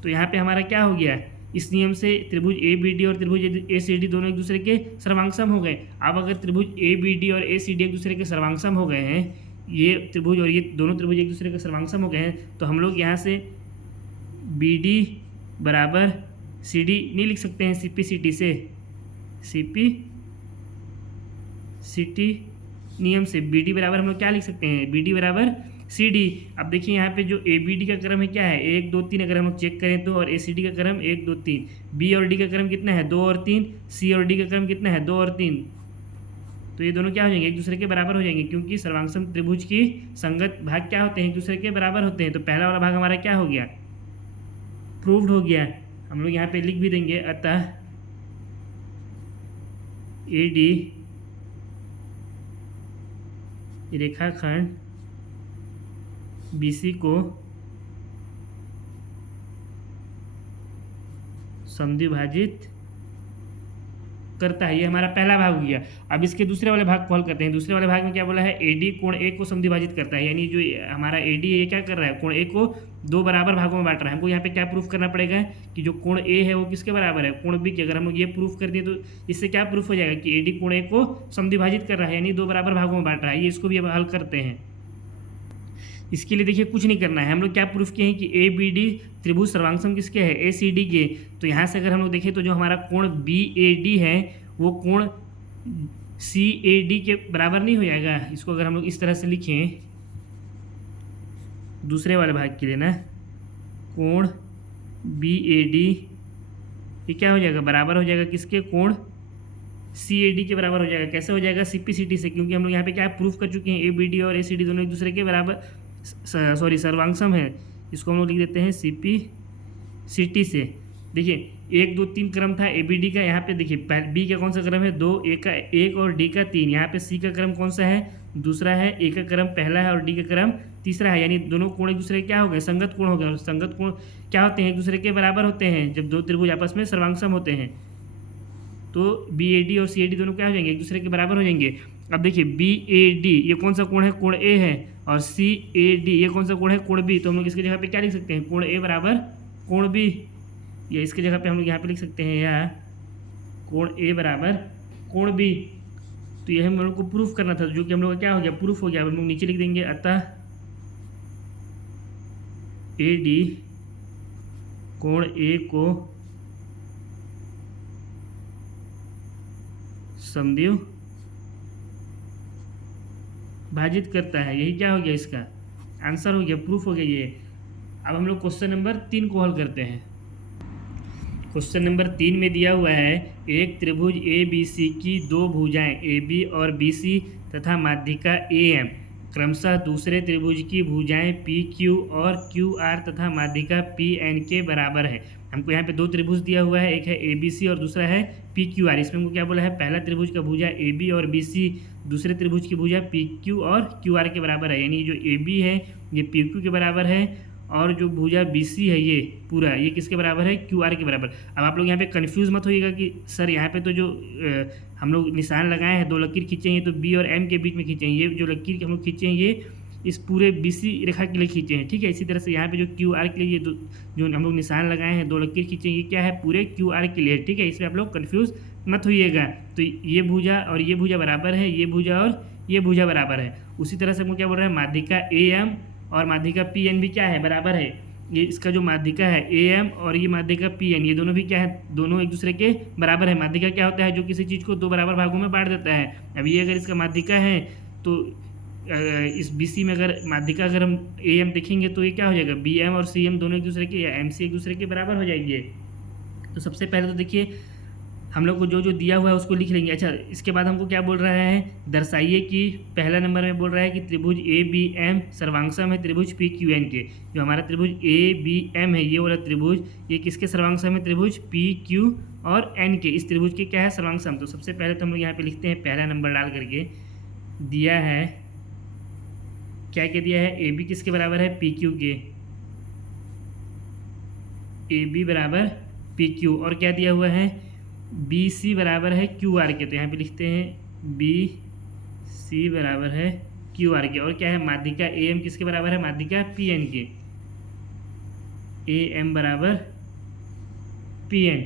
तो यहाँ पे हमारा क्या हो गया, इस नियम से त्रिभुज ABD और त्रिभुज ACD दोनों एक दूसरे के सर्वांगसम हो गए। अब अगर त्रिभुज ABD और ACD एक दूसरे के सर्वांगसम हो गए हैं, ये त्रिभुज और ये दोनों त्रिभुज एक दूसरे के सर्वांगसम हो गए हैं, तो हम लोग यहाँ से BD बराबर CD नहीं लिख सकते हैं CPCT से, CPCT नियम से BD बराबर हम लोग क्या लिख सकते हैं, BD बराबर सी डी। अब देखिए यहाँ पे जो ए बी डी का क्रम है क्या है 1 2 3, अगर हम लोग चेक करें तो, और ए सी डी का क्रम 1 2 3, बी और डी का क्रम कितना है 2 और 3, सी और डी का क्रम कितना है 2 और 3। तो ये दोनों क्या हो जाएंगे एक दूसरे के बराबर हो जाएंगे, क्योंकि सर्वांगसम त्रिभुज की संगत भाग क्या होते हैं एक दूसरे के बराबर होते हैं। तो पहला वाला भाग हमारा क्या हो गया प्रूव्ड हो गया। हम लोग यहाँ पे लिख भी देंगे, अतः ए डी रेखाखंड BC को समद्विभाजित करता है। ये हमारा पहला भाग हो गया। अब इसके दूसरे वाले भाग को हल करते हैं। दूसरे वाले भाग में क्या बोला है AD कोण A को समद्विभाजित करता है, यानी जो हमारा AD है ये क्या कर रहा है कोण A को 2 बराबर भागों में बांट रहा है। हमको यहाँ पे क्या प्रूफ करना पड़ेगा कि जो कोण A है वो किसके बराबर है कोण B के। अगर हम लोग ये प्रूफ कर दिए तो इससे क्या प्रूफ हो जाएगा कि AD कोण A को समद्विभाजित कर रहा है, यानी 2 बराबर भागों में बांट रहा है। ये इसको भी अब हल करते हैं। इसके लिए देखिए कुछ नहीं करना है, हम लोग क्या प्रूफ किए हैं कि ABD त्रिभुज सर्वांगसम किसके है ACD के। तो यहाँ से अगर हम लोग देखें तो जो हमारा कोण BAD है वो कोण CAD के बराबर नहीं हो जाएगा। इसको अगर हम लोग इस तरह से लिखें दूसरे वाले भाग के लिए ना, कोण BAD ये क्या हो जाएगा बराबर हो जाएगा किसके कोण CAD के बराबर हो जाएगा। कैसे हो जाएगा CPCT से, क्योंकि हम लोग यहाँ पे क्या प्रूफ कर चुके हैं ABD और ACD दोनों एक दूसरे के बराबर सर्वांगसम है। इसको हम लोग लिख देते हैं CPCT से। देखिए 1 2 3 क्रम था ABD का, यहाँ पे देखिए B का कौन सा क्रम है 2, A का 1 और D का 3। यहाँ पे C का क्रम कौन सा है दूसरा है, A का क्रम पहला है और D का क्रम तीसरा है, यानी दोनों कोण एक दूसरे के क्या हो गए संगत कोण हो गए। और संगत कोण क्या होते हैं एक दूसरे के बराबर होते हैं जब दो त्रिभुज आपस में सर्वांगसम होते हैं। तो BAD और CAD दोनों क्या हो जाएंगे एक दूसरे के बराबर हो जाएंगे। अब देखिए BAD ये कौन सा कोण है कोण A है, और CAD ये कौन सा कोण है कोण B। तो हम लोग इसकी जगह पे क्या लिख सकते हैं कोण A बराबर कोण B, या इसकी जगह पे हम लोग यहाँ पे लिख सकते हैं या कोण A बराबर कोण B। तो यह हम लोग को प्रूफ करना था, जो कि हम लोग का क्या हो गया प्रूफ हो गया। हम लोग नीचे लिख देंगे, अतः AD कोण A को समद्विभाजित करता है। यही क्या हो गया इसका आंसर हो गया, प्रूफ हो गया ये। अब हम लोग क्वेश्चन नंबर 3 को हल करते हैं। क्वेश्चन नंबर 3 में दिया हुआ है एक त्रिभुज ABC की 2 भुजाएं AB और BC तथा माध्यिका AM क्रमशः दूसरे त्रिभुज की भुजाएं PQ और QR तथा माध्यिका PN के बराबर है। हमको यहाँ पे 2 त्रिभुज दिया हुआ है, एक है ABC और दूसरा है PQR। इसमें हमको क्या बोला है पहला त्रिभुज का भुजा AB और BC दूसरे त्रिभुज की भुजा PQ और QR के बराबर है, यानी जो AB है ये PQ के बराबर है और जो भुजा BC है ये पूरा ये किसके बराबर है QR के बराबर। अब आप लोग यहाँ पे कंफ्यूज मत होइएगा कि सर यहाँ पे तो जो हम लोग निशान लगाए हैं 2 लकीर खींचे हैं तो B और M के बीच में खींचे हैं, ये जो लकीर हम लोग खींचे हैं ये इस पूरे BC रेखा के लिए खींचे हैं, ठीक है। इसी तरह से यहाँ पे जो QR के लिए ये जो हम लोग निशान लगाए हैं 2 लकीर खींचे हैं ये क्या है पूरे QR के लिए, ठीक है। इसमें आप लोग कन्फ्यूज़ मत होइएगा। तो ये भुजा और ये भुजा बराबर है, ये भुजा और ये भुजा बराबर है। उसी तरह से हमको क्या बोल रहा है माध्यिका AM और माध्यिका PN भी क्या है बराबर है। ये इसका जो माध्यिका है AM और ये माध्यिका PN ये दोनों भी क्या है दोनों एक दूसरे के बराबर है। माध्यिका क्या होता है जो किसी चीज़ को 2 बराबर भागों में बांट देता है। अब ये अगर इसका माध्यिका है तो इस BC में अगर माध्यिका अगर हम AM देखेंगे तो ये क्या हो जाएगा BM और CM दोनों एक दूसरे के या MC एक दूसरे के बराबर हो जाएंगे। तो सबसे पहले तो देखिए हम लोग को जो जो दिया हुआ है उसको लिख लेंगे। अच्छा इसके बाद हमको क्या बोल रहा है दर्शाइए कि पहला नंबर में बोल रहा है कि त्रिभुज ABM सर्वांगसम है त्रिभुज PQN के। जो हमारा त्रिभुज ABM है ये वाला त्रिभुज ये किसके सर्वांगसम है त्रिभुज PQ और N के। इस त्रिभुज के क्या है सर्वांगसम। तो सबसे पहले तो हम लोग यहाँ पे लिखते हैं पहला नंबर डाल करके दिया है क्या क्या दिया है AB किसके बराबर है PQ के, AB बराबर PQ और क्या दिया हुआ है BC बराबर है QR के। तो यहाँ पे लिखते हैं BC बराबर है QR के। और क्या है माध्यिका AM किसके बराबर है माध्यिका PN के, AM बराबर PN।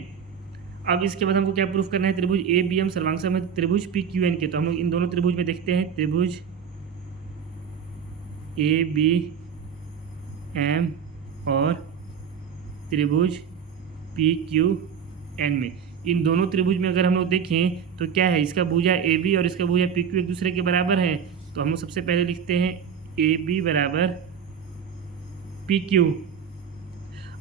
अब इसके बाद हमको क्या प्रूफ करना है त्रिभुज ABM सर्वांगसम है त्रिभुज PQN के। तो हम लोग इन दोनों त्रिभुज में देखते हैं त्रिभुज ABM और त्रिभुज PQN में इन दोनों त्रिभुज में अगर हम लोग देखें तो क्या है इसका भुजा AB और इसका भुजा PQ एक दूसरे के बराबर है। तो हम लोग सबसे पहले लिखते हैं ए बी बराबर पी क्यू।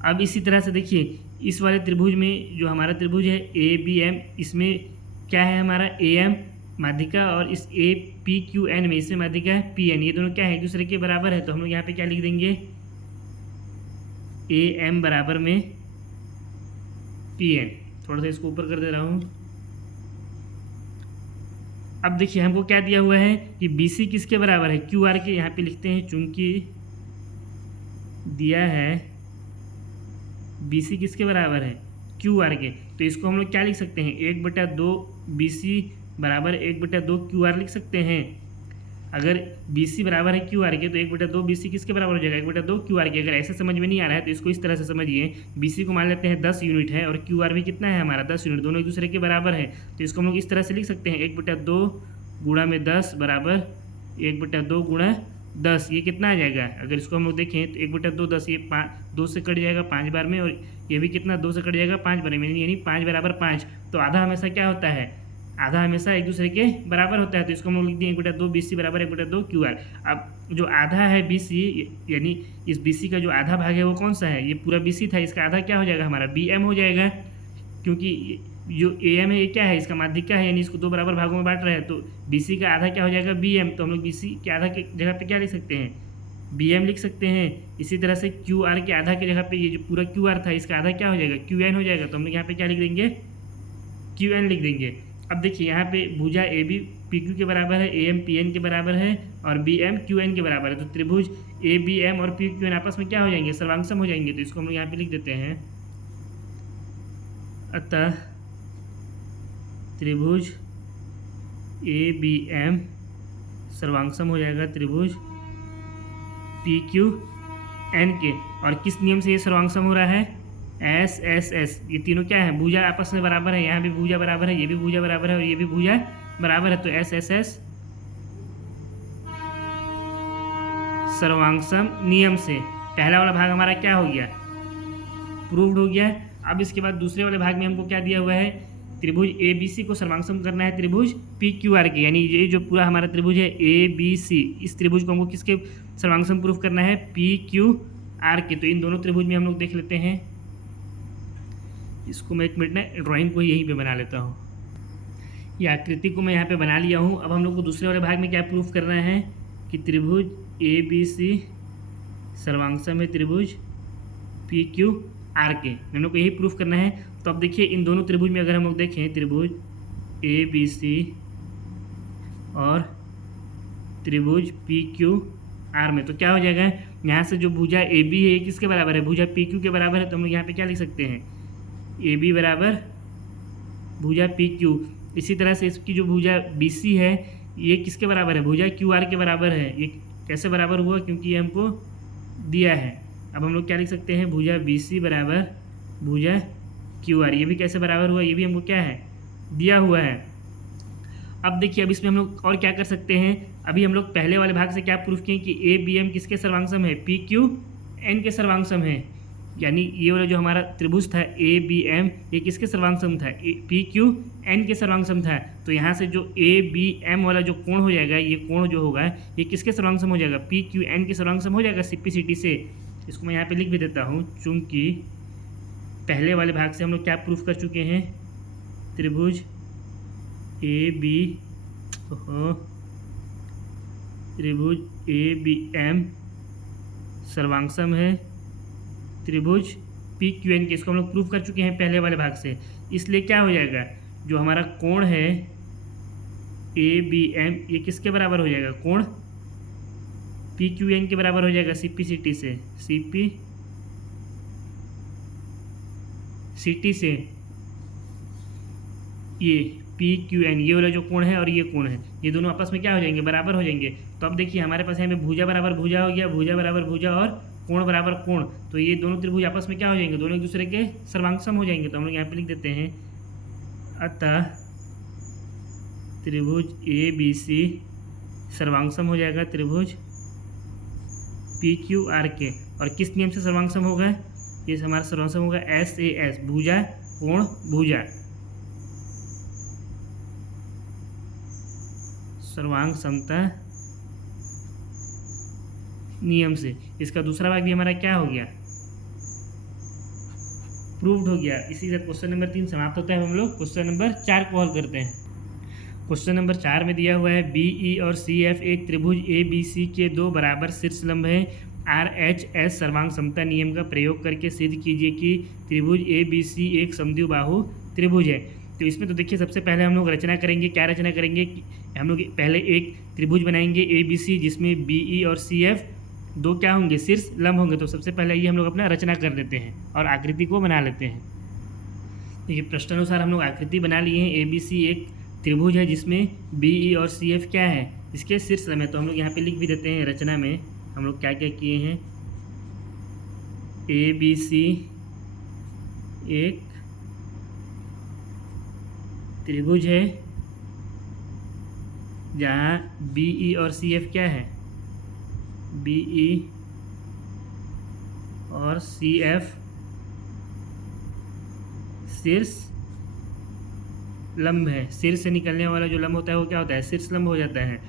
अब इसी तरह से देखिए इस वाले त्रिभुज में जो हमारा त्रिभुज है ए बी एम, इसमें क्या है हमारा ए एम माध्यिका, और इस ए पी क्यू एन में इसमें माध्यिका है पी एन। ये दोनों क्या है, एक दूसरे के बराबर है, तो हम लोग यहाँ पे क्या लिख देंगे, ए एम बराबर में पी एन। थोड़ा सा इसको ऊपर कर दे रहा हूँ। अब देखिए हमको क्या दिया हुआ है कि बी सी किसके बराबर है, क्यू आर के। यहाँ पे लिखते हैं चूंकि दिया है बी सी किसके बराबर है, क्यू आर के, तो इसको हम लोग क्या लिख सकते हैं, 1/2 बी सी बराबर 1/2 क्यू आर लिख सकते हैं। अगर बी सी बराबर है क्यू आर के तो 1/2 बी सी किसके बराबर हो जाएगा, 1/2 क्यू आर के। अगर ऐसे समझ में नहीं आ रहा है तो इसको इस तरह से समझिए, बी सी को मान लेते हैं 10 यूनिट है और क्यू आर भी कितना है हमारा 10 यूनिट, दोनों एक दूसरे के बराबर है। तो इसको हम लोग इस तरह से लिख सकते हैं 1/2 गुणा में 10 बराबर 1/2 गुणा 10। ये कितना आ जाएगा, अगर इसको हम लोग देखें तो 1/2 10, ये 2 से कट जाएगा 5 बार में, और ये भी कितना 2 से कट जाएगा 5 बार में, यानी 5 बराबर 5। तो आधा हमेशा क्या होता है, आधा हमेशा एक दूसरे के बराबर होता है। तो इसको हम लोग लिख दिए 1/2 बी सी बराबर 1/2 क्यू आर। अब जो आधा है बी सी, यानी इस बी सी का जो आधा भाग है वो कौन सा है, ये पूरा बी सी था, इसका आधा क्या हो जाएगा हमारा बी एम हो जाएगा, क्योंकि जो ए एम है ये क्या है, इसका माध्यिका है, यानी इसको 2 बराबर भागों में बांट रहे हैं। तो बी सी का आधा क्या हो जाएगा बी एम, तो हम लोग बी सी के आधा के जगह पे क्या लिख सकते हैं, बी एम लिख सकते हैं। इसी तरह से क्यू आर के आधा के जगह पे ये जो पूरा क्यू आर था इसका आधा क्या हो जाएगा, क्यू एन हो जाएगा। तो हम लोग यहाँ पे क्या लिख देंगे, क्यू एन लिख देंगे। अब देखिए यहाँ पे भुजा ए बी पी क्यू के बराबर है, ए एम पी एन के बराबर है, और बी एम क्यू एन के बराबर है। तो त्रिभुज ए बी एम और पी क्यू एन आपस में क्या हो जाएंगे, सर्वांगसम हो जाएंगे। तो इसको हम लोग यहाँ पे लिख देते हैं, अतः त्रिभुज ए बी एम सर्वांगसम हो जाएगा त्रिभुज पी क्यू एन के। और किस नियम से ये सर्वांगसम हो रहा है, एस एस एस। ये तीनों क्या है, भुजा आपस में बराबर है, यहाँ भी भुजा बराबर है, ये भी भुजा बराबर है, और ये भी भुजा बराबर है। तो एस एस एस सर्वांगसम नियम से पहला वाला भाग हमारा क्या हो गया, प्रूव्ड हो गया। अब इसके बाद दूसरे वाले भाग में हमको क्या दिया हुआ है, त्रिभुज ए बी सी को सर्वांगसम करना है त्रिभुज पी क्यू आर के, यानी ये जो पूरा हमारा त्रिभुज है ए बी सी, इस त्रिभुज को हमको किसके सर्वांगसम प्रूफ करना है, पी क्यू आर के। तो इन दोनों त्रिभुज में हम लोग देख लेते हैं, इसको मैं 1 मिनट में ड्राइंग को यहीं पे बना लेता हूँ, या आकृति को मैं यहाँ पे बना लिया हूँ। अब हम लोग को दूसरे वाले भाग में क्या प्रूफ करना है कि त्रिभुज ए बी सी सर्वांगसम है त्रिभुज पी क्यू आर के, हम लोग को यही प्रूफ करना है। तो अब देखिए इन दोनों त्रिभुज में अगर हम लोग देखें त्रिभुज ए बी सी और त्रिभुज पी क्यू आर में, तो क्या हो जाएगा, यहाँ से जो भुजा ए बी है ये किसके बराबर है, भुजा पी क्यू के बराबर है। तो हम लोग यहाँ पे क्या लिख सकते हैं, ए बी बराबर भुजा पी क्यू। इसी तरह से इसकी जो भुजा बी सी है ये किसके बराबर है, भुजा क्यू आर के बराबर है। ये कैसे बराबर हुआ, क्योंकि ये हमको दिया है। अब हम लोग क्या लिख सकते हैं, भुजा बी सी बराबर भुजा क्यू आर। ये भी कैसे बराबर हुआ, ये भी हमको क्या है, दिया हुआ है। अब देखिए अब इसमें हम लोग और क्या कर सकते हैं, अभी हम लोग पहले वाले भाग से क्या प्रूफ किए कि ए बी एम किसके सर्वांगसम है, पी क्यू एन के सर्वांगसम है। यानी ये वाला जो हमारा त्रिभुज था ए बी एम ये किसके सर्वांगसम था, पी क्यू एन के सर्वांगसम था। तो यहाँ से जो ए बी एम वाला जो कोण हो जाएगा, ये कोण जो होगा ये किसके सर्वांगसम हो जाएगा, पी क्यू एन के सर्वांगसम हो जाएगा सिप्पीसिटी से। इसको मैं यहाँ पे लिख भी देता हूँ, चूँकि पहले वाले भाग से हम लोग क्या प्रूफ कर चुके हैं, त्रिभुज ए बी त्रिभुज ए बी एम सर्वांगसम है त्रिभुज पी क्यू एन के। इसको हम लोग प्रूफ कर चुके हैं पहले वाले भाग से। इसलिए क्या हो जाएगा, जो हमारा कोण है ए बी एम ये किसके बराबर हो जाएगा, कोण पी क्यू एन के बराबर हो जाएगा सी पी सी टी से, सी पी सी टी से। ये पी क्यू एन ये वाला जो कोण है और ये कोण है, ये दोनों आपस में क्या हो जाएंगे, बराबर हो जाएंगे। तो अब देखिए हमारे पास यहाँ पे भुजा बराबर भुजा हो गया, भुजा बराबर भुजा और कोण बराबर कोण। तो ये दोनों त्रिभुज आपस में क्या हो जाएंगे, दोनों एक दूसरे के सर्वांगसम हो जाएंगे। तो हम लोग यहाँ पे लिख देते हैं, अतः त्रिभुज ए बी सी सर्वांगसम हो जाएगा त्रिभुज पी क्यू आर के। और किस नियम से सर्वांगसम होगा, ये हमारा सर्वांगसम होगा एस ए एस, भुजा कोण भुजा, सर्वांग समता नियम से। इसका दूसरा भाग भी हमारा क्या हो गया, प्रूव्ड हो गया। इसी के साथ क्वेश्चन नंबर 3 समाप्त होता है। हम लोग क्वेश्चन नंबर 4 को हल करते हैं। क्वेश्चन नंबर 4 में दिया हुआ है बी ई और सी एफ एक त्रिभुज ए बी सी के दो बराबर शीर्ष लंब हैं। आर एच एस सर्वांग समता नियम का प्रयोग करके सिद्ध कीजिए कि त्रिभुज ए बी सी एक समद्विबाहु त्रिभुज है। तो इसमें तो देखिए सबसे पहले हम लोग रचना करेंगे। क्या रचना करेंगे कि हम लोग पहले एक त्रिभुज बनाएंगे ए बी सी, जिसमें बी ई और सी एफ दो क्या होंगे, शीर्ष लंब होंगे। तो सबसे पहले ये हम लोग अपना रचना कर लेते हैं और आकृति को बना लेते हैं। देखिए प्रश्नानुसार हम लोग आकृति बना लिए हैं। ए बी सी एक त्रिभुज है जिसमें बी ई और सी एफ क्या है, इसके शीर्ष लंब है। तो हम लोग यहाँ पे लिख भी देते हैं रचना में हम लोग क्या क्या किए हैं। ए बी सी एक त्रिभुज है जहाँ बी ई और सी एफ क्या है, बी ई और सी एफ शीर्ष लंब है। शीर्ष से निकलने वाला जो लंब होता है वो क्या होता है, शीर्ष लंब हो जाता है।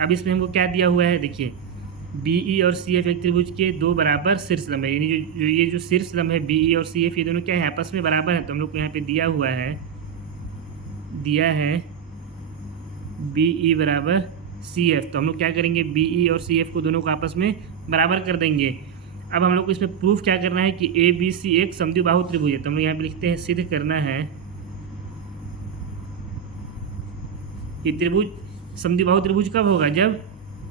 अब इसमें हमको क्या दिया हुआ है, देखिए बी ई और सी एफ एक त्रिभुज के दो बराबर शीर्ष लंब है, यानी ये जो शीर्ष लंब है बी ई और सी एफ ये दोनों क्या है, आपस में बराबर है। तो हम लोग को यहाँ पे दिया हुआ है, दिया है बी ई बराबर सी एफ। तो हम लोग क्या करेंगे, बी ई और सी एफ को दोनों को आपस में बराबर कर देंगे। अब हम लोग को इसमें प्रूफ क्या करना है कि ए बी सी एक समद्विबाहु त्रिभुज है। तो हम लोग यहाँ पे लिखते हैं सिद्ध करना है ये त्रिभुज समद्विबाहु त्रिभुज कब होगा, जब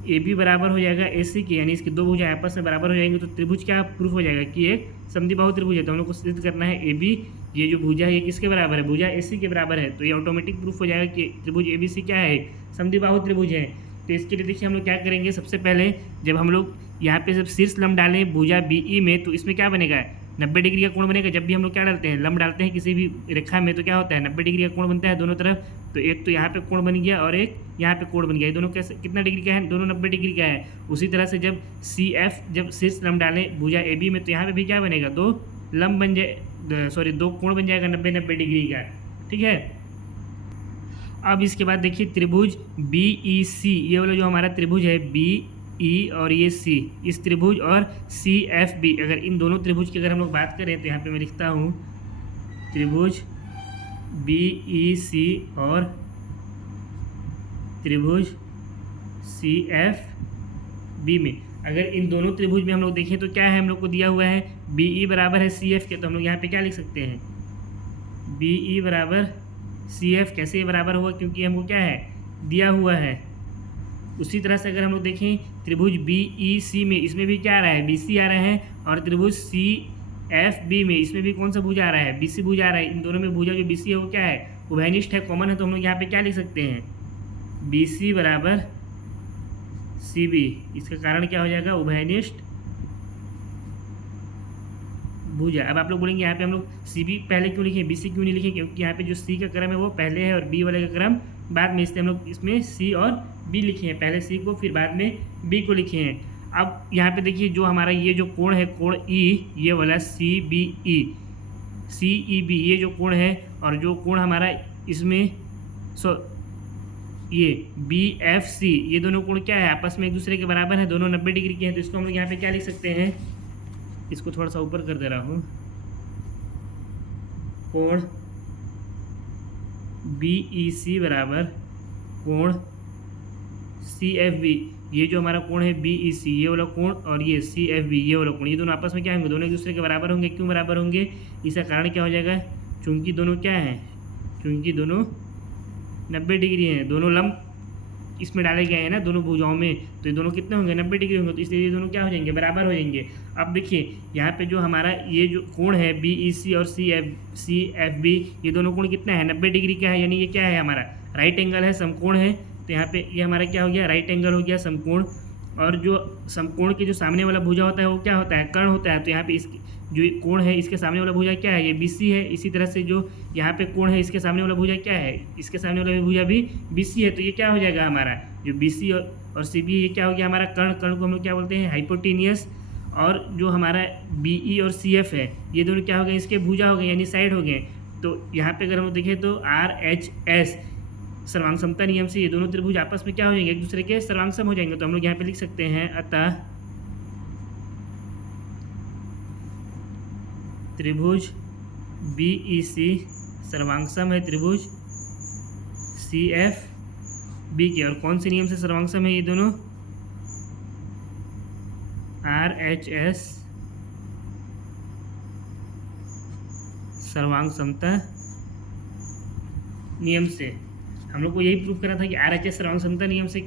ए बी बराबर हो जाएगा ए सी के, यानी इसकी दो भुजाएं आपस में बराबर हो जाएंगे। तो त्रिभुज क्या प्रूफ हो जाएगा कि एक समद्विबाहु त्रिभुज है। तो हम लोग को सिद्ध करना है ए बी, ये जो भुजा है ये किसके बराबर है, भुजा ए सी के बराबर है। तो ये ऑटोमेटिक प्रूफ हो जाएगा कि त्रिभुज ए बी सी क्या है, समद्विबाहु त्रिभुज है। तो इसके लिए देखिए हम लोग क्या करेंगे, सबसे पहले जब हम लोग यहाँ पे जब शीर्ष लंब डालें भुजा बी ई में, तो इसमें क्या बनेगा, 90 डिग्री का कोण बनेगा। जब भी हम लोग क्या डालते हैं, लंब डालते हैं किसी भी रेखा में, तो क्या होता है 90 डिग्री का कोण बनता है दोनों तरफ। तो एक तो यहाँ पे कोण बन गया और एक यहाँ पे कोण बन गया। ये दोनों कैसे कितना डिग्री का है, दोनों 90 डिग्री का है। उसी तरह से जब सी एफ जब शीर्ष लंब डालें भुजा ए बी में, तो यहाँ पे भी क्या बनेगा, दो लंब बन जाए, सॉरी दो कोण बन जाएगा 90 डिग्री का, ठीक है। अब इसके बाद देखिए त्रिभुज बी ई सी, ये वाला जो हमारा त्रिभुज है बी ई और ये सी, इस त्रिभुज और सी एफ बी, अगर इन दोनों त्रिभुज की अगर हम लोग बात करें तो यहाँ पे मैं लिखता हूँ त्रिभुज बी ई सी और त्रिभुज सी एफ बी में, अगर इन दोनों त्रिभुज में हम लोग देखें तो क्या है, हम लोग को दिया हुआ है बी ई बराबर है सी एफ के। तो हम लोग यहाँ पे क्या लिख सकते हैं, बी ई बराबर सी एफ। कैसे ये बराबर हुआ, क्योंकि हमको क्या है, दिया हुआ है। उसी तरह से अगर हम लोग देखें त्रिभुज बी ई सी में, इसमें भी क्या आ रहा है, बी सी आ रहा है। और त्रिभुज सी एफ बी में, इसमें भी कौन सा भुजा आ रहा है, बी सी भुजा आ रहा है। इन दोनों में भुजा जो बी सी है वो क्या है, उभयनिष्ठ है, कॉमन है। तो हम लोग यहाँ पे क्या लिख सकते हैं, बी सी बराबर सी बी। इसका कारण क्या हो जाएगा, उभयनिष्ठ भुजा। अब आप लोग बोलेंगे यहाँ पे हम लोग सी बी पहले क्यों लिखे, बी सी क्यों नहीं लिखे, क्योंकि यहाँ पे जो सी का क्रम है वो पहले है और बी वाले का क्रम बाद में, इसलिए हम लोग इसमें सी और बी लिखे हैं, पहले सी को फिर बाद में बी को लिखे हैं। अब यहाँ पे देखिए जो हमारा ये जो कोण है, कोण ई, ये वाला सी बी ई, सी ई बी, ये जो कोण है, और जो कोण हमारा इसमें ये बी एफ सी, ये दोनों कोण क्या है, आपस में एक दूसरे के बराबर है, दोनों 90 डिग्री के हैं। तो इसको हम लोग यहाँ पे क्या लिख सकते हैं, इसको थोड़ा सा ऊपर कर दे रहा हूँ, कोण बी ई सी बराबर कोण सी एफ बी। ये जो हमारा कोण है बी ई सी, ये वाला कोण, और ये सी एफ बी, ये वाला कोण, ये दोनों आपस में क्या होंगे, दोनों एक दूसरे के बराबर होंगे। क्यों बराबर होंगे, इसका कारण क्या हो जाएगा, चूंकि दोनों क्या हैं, चूंकि दोनों 90 डिग्री हैं, दोनों लंब इसमें डाले गए हैं ना दोनों भुजाओं में, तो ये दोनों कितने होंगे, 90 डिग्री होंगे। तो इसलिए ये दोनों क्या हो जाएंगे, बराबर हो जाएंगे। अब देखिए यहाँ पे जो हमारा ये जो कोण है बी ई सी और सी एफ बी, ये दोनों कोण कितना है, 90 डिग्री का है, यानी ये क्या है, हमारा राइट एंगल है, समकोण है। तो यहाँ पे ये हमारा क्या हो गया, राइट एंगल हो गया, समकोण। और जो समकोण के जो सामने वाला भुजा होता है वो क्या होता है, कर्ण होता है। तो यहाँ पे इसकी जो कोण है इसके सामने वाला भुजा क्या है, ये बी सी है। इसी तरह से जो यहाँ पे कोण है इसके सामने वाला भुजा क्या है, इसके सामने वाला भुजा भी बी सी है। तो ये क्या हो जाएगा, हमारा जो बी सी और सी बी, ये क्या हो गया, हमारा कर्ण। कर्ण को हम लोग क्या बोलते हैं, हाइपोटेनियस। और जो हमारा बी ई और सी एफ है, ये दोनों क्या हो गए, इसके भुजा हो गए, यानी साइड हो गए। तो यहाँ पे अगर हम देखें तो आर एच एस सर्वांग समता नियम से ये दोनों त्रिभुज आपस में क्या हो जाएंगे, एक दूसरे के सर्वांग सम हो जाएंगे। तो हम लोग यहाँ पे लिख सकते हैं, अतः त्रिभुज BEC सर्वांगसम है त्रिभुज CFB के। और कौन से नियम से सर्वांगसम है ये दोनों? RHS सर्वांग समता नियम से। हम लोग को यही प्रूफ करना था कि RHS सर्वांग समता नियम से,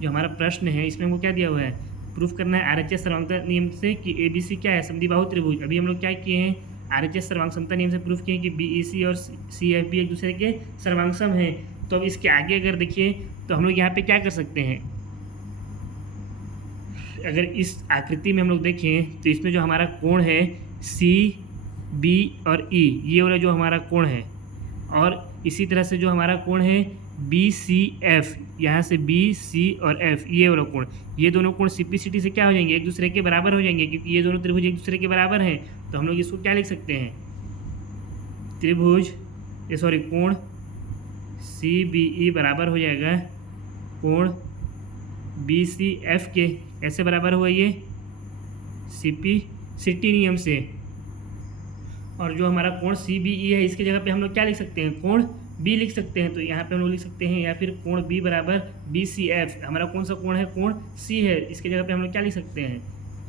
जो हमारा प्रश्न है इसमें हमको क्या दिया हुआ है, प्रूफ करना है RHS सर्वांगता नियम से कि ABC क्या है, समद्विबाहु त्रिभुज। अभी हम लोग क्या किए हैं, RHS सर्वांग समता नियम से प्रूफ किए हैं कि BEC और CFB एक दूसरे के सर्वांगसम हैं। तो अब इसके आगे अगर देखिए तो हम लोग यहाँ पे क्या कर सकते हैं, अगर इस आकृति में हम लोग देखें तो इसमें जो हमारा कोण है CB और E, ये वाला जो हमारा कोण है, और इसी तरह से जो हमारा कोण है BCF, यहाँ से BC और F, ये वाला कोण, ये दोनों कोण CPCT से क्या हो जाएंगे, एक दूसरे के बराबर हो जाएंगे, क्योंकि ये दोनों त्रिभुज एक दूसरे के बराबर हैं। तो हम लोग इसको क्या लिख सकते हैं, कोण CBE बराबर हो जाएगा कोण BCF के। कैसे बराबर हुआ ये, CPCT नियम से। और जो हमारा कोण CBE है इसके जगह पे हम लोग क्या लिख सकते हैं, कोण B लिख सकते हैं। तो यहाँ पे हम लोग लिख सकते हैं, या फिर कोण B बराबर BCF। हमारा कौन सा कोण है, कोण C है, इसके जगह पे हम लोग क्या लिख सकते हैं,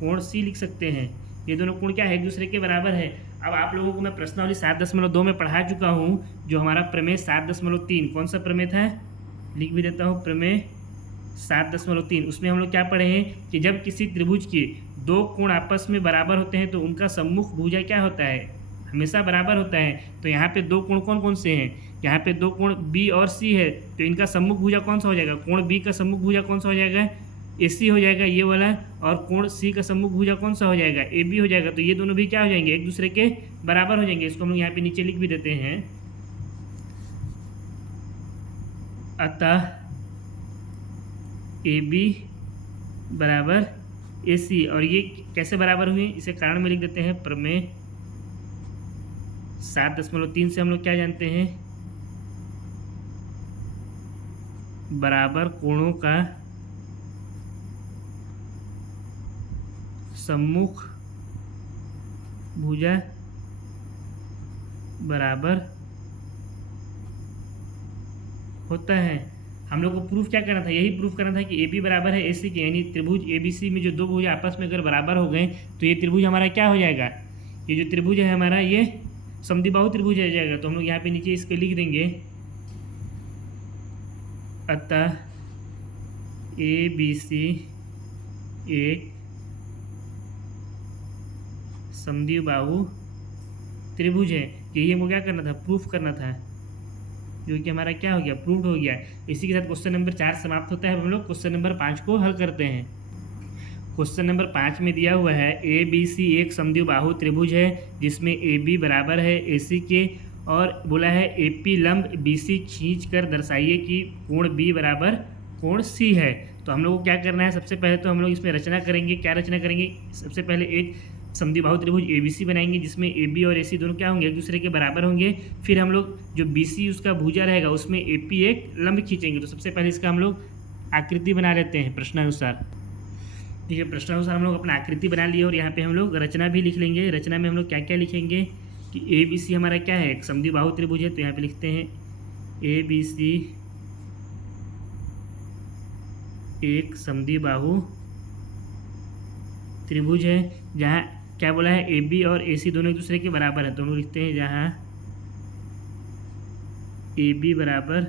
कोण C लिख सकते हैं। ये दोनों कोण क्या है, एक दूसरे के बराबर है। अब आप लोगों को मैं प्रश्नावली 7.2 में पढ़ा चुका हूँ, जो हमारा प्रमेय 7.3, कौन सा प्रमेय था, लिख भी देता हूँ, प्रमेय 7.3। उसमें हम लोग क्या पढ़े हैं कि जब किसी त्रिभुज के दो कोण आपस में बराबर होते हैं तो उनका सम्मुख भुजा क्या होता है, हमेशा बराबर होता है। तो यहाँ पे दो कोण कौन कौन से हैं, यहाँ पे दो कोण B और C है, तो इनका सम्मुख भुजा कौन सा हो जाएगा, कोण B का सम्मुख भुजा कौन सा हो जाएगा, AC हो जाएगा ये वाला, और कोण C का सम्मुख भुजा कौन सा हो जाएगा, AB हो जाएगा। तो ये दोनों भी क्या हो जाएंगे, एक दूसरे के बराबर हो जाएंगे। इसको हम लोग यहाँ पे नीचे लिख भी देते हैं, अतः AB बराबर AC। और ये कैसे बराबर हुए, इसे कारण में लिख देते हैं, प्रमेय 7.3 से हम लोग क्या जानते हैं, बराबर कोणों का सम्मुख भुजा बराबर होता है। हम लोग को प्रूफ क्या करना था, यही प्रूफ करना था कि AB बराबर है AC के, यानी त्रिभुज ABC में जो दो भुज आपस में अगर बराबर हो गए तो ये त्रिभुज हमारा क्या हो जाएगा, ये जो त्रिभुज है हमारा ये समद्विबाहु त्रिभुज आ जाएगा। तो हम लोग यहाँ पे नीचे इसके लिख देंगे, अतः ABC एक समद्विबाहु त्रिभुज है। यही हमको क्या करना था, प्रूफ करना था, जो कि हमारा क्या हो गया, प्रूव्ड हो गया। इसी के साथ क्वेश्चन नंबर 4 समाप्त होता है। हम लोग क्वेश्चन नंबर 5 को हल करते हैं। क्वेश्चन नंबर 5 में दिया हुआ है ABC एक समद्विबाहु त्रिभुज है जिसमें AB बराबर है AC के, और बोला है AP लंब BC खींच कर दर्शाइए कि कोण B बराबर कोण C है। तो हम लोग को क्या करना है, सबसे पहले तो हम लोग इसमें रचना करेंगे। क्या रचना करेंगे, सबसे पहले एक समद्विबाहु त्रिभुज ABC बनाएंगे जिसमें AB और AC दोनों क्या होंगे, एक दूसरे के बराबर होंगे। फिर हम लोग जो BC उसका भुजा रहेगा उसमें AP एक लंब खींचेंगे। तो सबसे पहले इसका हम लोग आकृति बना लेते हैं प्रश्नानुसार। ठीक है, प्रश्नानुसार हम लोग अपना आकृति बना लिए, और यहाँ पे हम लोग रचना भी लिख लेंगे। रचना में हम लोग क्या क्या लिखेंगे कि ABC हमारा क्या है, एक समद्विबाहु त्रिभुज है। तो यहाँ पे लिखते हैं ABC एक समद्विबाहु त्रिभुज है जहाँ क्या बोला है, AB और AC दोनों एक दूसरे के बराबर है। तो हम लोग लिखते हैं जहाँ AB बराबर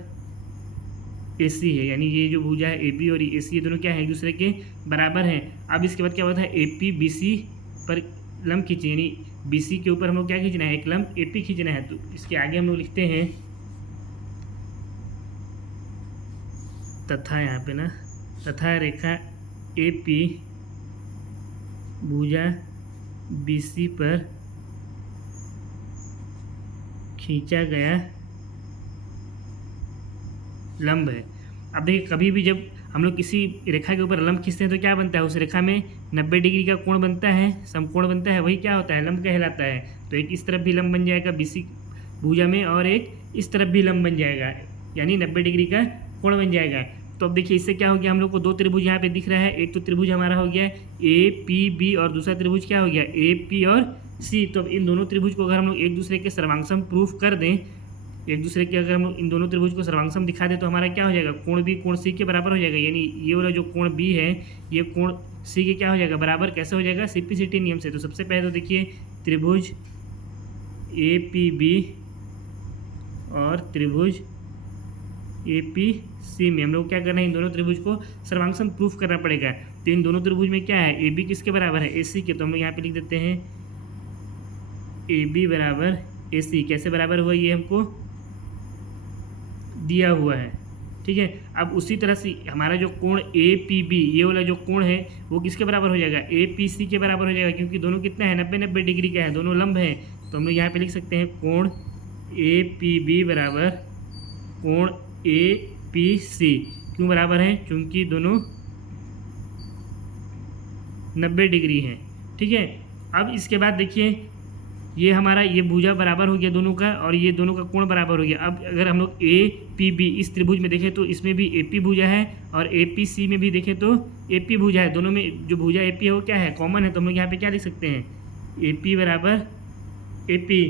AC है, यानी ये जो भुजा है AB और AC ये दोनों क्या है, एक दूसरे के बराबर हैं। अब इसके बाद क्या होता है, AP BC पर लंब खींचे, यानी BC के ऊपर हम लोग क्या खींचना है, एक लंब AP खींचना है। तो इसके आगे हम लोग लिखते हैं तथा, यहाँ पे ना, तथा रेखा AP भुजा BC पर खींचा गया लंब है। अब देखिए, कभी भी जब हम लोग किसी रेखा के ऊपर लंब खींचते हैं तो क्या बनता है, उस रेखा में 90 डिग्री का कोण बनता है, समकोण बनता है, वही क्या होता है, लंब कहलाता है। तो एक इस तरफ भी लंब बन जाएगा BC भुजा में, और एक इस तरफ भी लंब बन जाएगा, यानी 90 डिग्री का कोण बन जाएगा। तो अब देखिए इससे क्या हो गया, हम लोग को दो त्रिभुज यहाँ पे दिख रहा है। एक तो त्रिभुज हमारा हो गया APB, और दूसरा त्रिभुज क्या हो गया, AP और सी। तो अब इन दोनों त्रिभुज को अगर हम लोग एक दूसरे के सर्वांगसम प्रूफ कर दें, एक दूसरे के अगर हम लोग इन दोनों त्रिभुज को सर्वांगसम दिखा दें तो हमारा क्या हो जाएगा, कोण बी कोण सी के बराबर हो जाएगा। यानी ये वाला जो कोण बी है ये कोण सी के क्या हो जाएगा, बराबर। कैसे हो जाएगा, सिम्प्लिसिटी नियम से। तो सबसे पहले तो देखिए त्रिभुज ए पी बी और त्रिभुज ए पी सी में हम लोग क्या करना है, इन दोनों त्रिभुज को सर्वांगसम प्रूफ करना पड़ेगा। तो इन दोनों त्रिभुज में क्या है, ए बी किसके बराबर है, ए सी के। तो हम लोग यहाँ पे लिख देते हैं ए बी बराबर ए सी। कैसे बराबर हुआ, ये हमको दिया हुआ है, ठीक है। अब उसी तरह से हमारा जो कोण ए पी बी, ये वाला जो कोण है वो किसके बराबर हो जाएगा, ए पी सी के बराबर हो जाएगा, क्योंकि दोनों कितना है, 90-90 डिग्री का है, दोनों लंब हैं। तो हम लोग यहाँ पे लिख सकते हैं कोण ए पी बी बराबर कोण ए पी सी। क्यों बराबर है, क्योंकि दोनों 90 डिग्री हैं, ठीक है। अब इसके बाद देखिए ये हमारा ये भुजा बराबर हो गया दोनों का, और ये दोनों का कोण बराबर हो गया। अब अगर हम लोग ए पी बी इस त्रिभुज में देखें तो इसमें भी ए पी भुजा है, और ए पी सी में भी देखें तो ए पी भुजा है। दोनों में जो भुजा ए पी है वो क्या है, कॉमन है। तो हम लोग यहाँ पे क्या लिख सकते हैं, ए पी बराबर ए पी।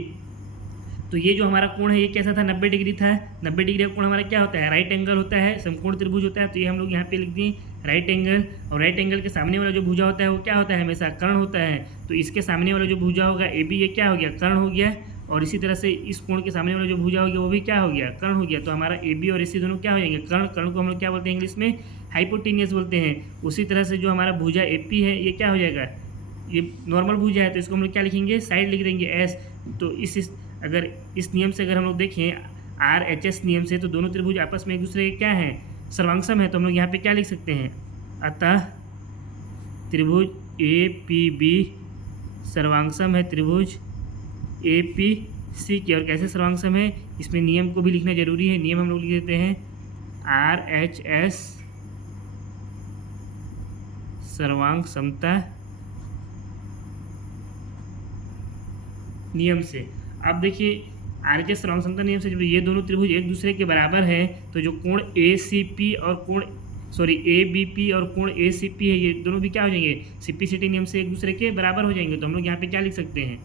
तो ये जो हमारा कोण है ये कैसा था, 90 डिग्री था। 90 डिग्री का कोण हमारा क्या होता है, राइट एंगल होता है, समकोण त्रिभुज होता है। तो ये हम लोग यहाँ पे लिख दिए राइट एंगल। और राइट एंगल के सामने वाला जो भुजा होता है वो क्या होता है, हमेशा कर्ण होता है। तो इसके सामने वाला जो भुजा होगा ए बी, ये क्या हो गया, कर्ण हो गया। और इसी तरह से इस कोण के सामने वाला जो भुजा हो गया वो भी क्या हो गया, कर्ण हो गया। तो हमारा ए बी और ए सी दोनों क्या हो जाएंगे, कर्ण। कर्ण को हम लोग क्या बोलते हैं इंग्लिश में, हाइपोटेनियस बोलते हैं। उसी तरह से जो हमारा भुजा ए पी है ये क्या हो जाएगा, ये नॉर्मल भुजा है, तो इसको हम लोग क्या लिखेंगे, साइड लिख देंगे एस। तो अगर इस नियम से अगर हम लोग देखें आर एच एस नियम से, तो दोनों त्रिभुज आपस में एक दूसरे के क्या है, सर्वांगसम है। तो हम लोग यहाँ पे क्या लिख सकते हैं, अतः त्रिभुज ए पी बी सर्वांगसम है त्रिभुज ए पी सी के। और कैसे सर्वांगसम है, इसमें नियम को भी लिखना जरूरी है। नियम हम लोग लिख देते हैं आर एच एस सर्वांग समता नियम से। अब देखिए आर एच एस सर्वांग समता नियम से जब ये दोनों त्रिभुज एक दूसरे के बराबर है, तो जो कोण ए सी पी और कोण ए बी पी और कोण ए सी पी है, ये दोनों भी क्या हो जाएंगे, सिम्प्लिसिटी नियम से एक दूसरे के बराबर हो जाएंगे। तो हम लोग यहाँ पे क्या लिख सकते हैं,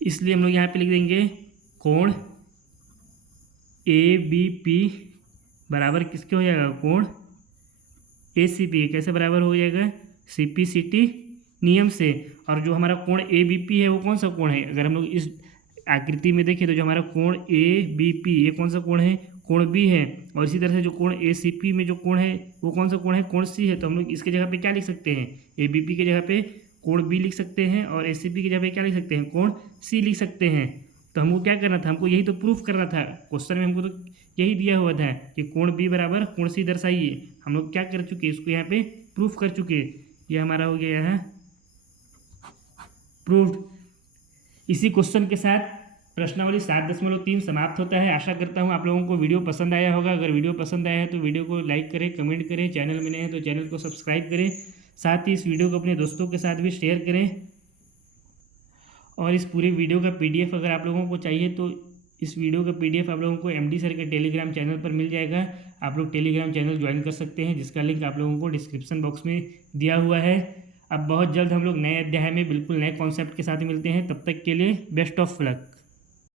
इसलिए हम लोग यहाँ पे लिख देंगे कोण ए बी पी बराबर किसके हो जाएगा, कोण ए सी पी। कैसे बराबर हो जाएगा, सिम्प्लिसिटी नियम से। और जो हमारा कोण ए बी पी है वो कौन सा कोण है, अगर हम लोग इस आकृति में देखें तो जो हमारा कोण ए बी पी ये कौन सा कोण है, कोण बी है। और इसी तरह से जो कोण ए सी पी में जो कोण है वो कौन सा कोण है, कोण सी है। तो हम लोग इसके जगह पे क्या लिख सकते हैं, ए बी पी के जगह पे कोण बी लिख सकते हैं, और ए सी पी की जगह पे क्या लिख सकते हैं, कोण सी लिख सकते हैं। तो हमको क्या करना था, हमको यही तो प्रूफ करना था। क्वेश्चन में हमको तो यही दिया हुआ था कि कोण बी बराबर कोण सी दर्शाइए। हम लोग क्या कर चुके, इसको यहाँ पे प्रूफ कर चुके। ये हमारा हो गया यहाँ प्रूव्ड। इसी क्वेश्चन के साथ प्रश्नावली 7.3 समाप्त होता है। आशा करता हूँ आप लोगों को वीडियो पसंद आया होगा। अगर वीडियो पसंद आया है तो वीडियो को लाइक करें, कमेंट करें, चैनल में नए हैं तो चैनल को सब्सक्राइब करें। साथ ही इस वीडियो को अपने दोस्तों के साथ भी शेयर करें। और इस पूरे वीडियो का PDF अगर आप लोगों को चाहिए तो इस वीडियो का PDF आप लोगों को MD सर के टेलीग्राम चैनल पर मिल जाएगा। आप लोग टेलीग्राम चैनल ज्वाइन कर सकते हैं, जिसका लिंक आप लोगों को डिस्क्रिप्शन बॉक्स में दिया हुआ है। अब बहुत जल्द हम लोग नए अध्याय में बिल्कुल नए कॉन्सेप्ट के साथ मिलते हैं। तब तक के लिए बेस्ट ऑफ लक।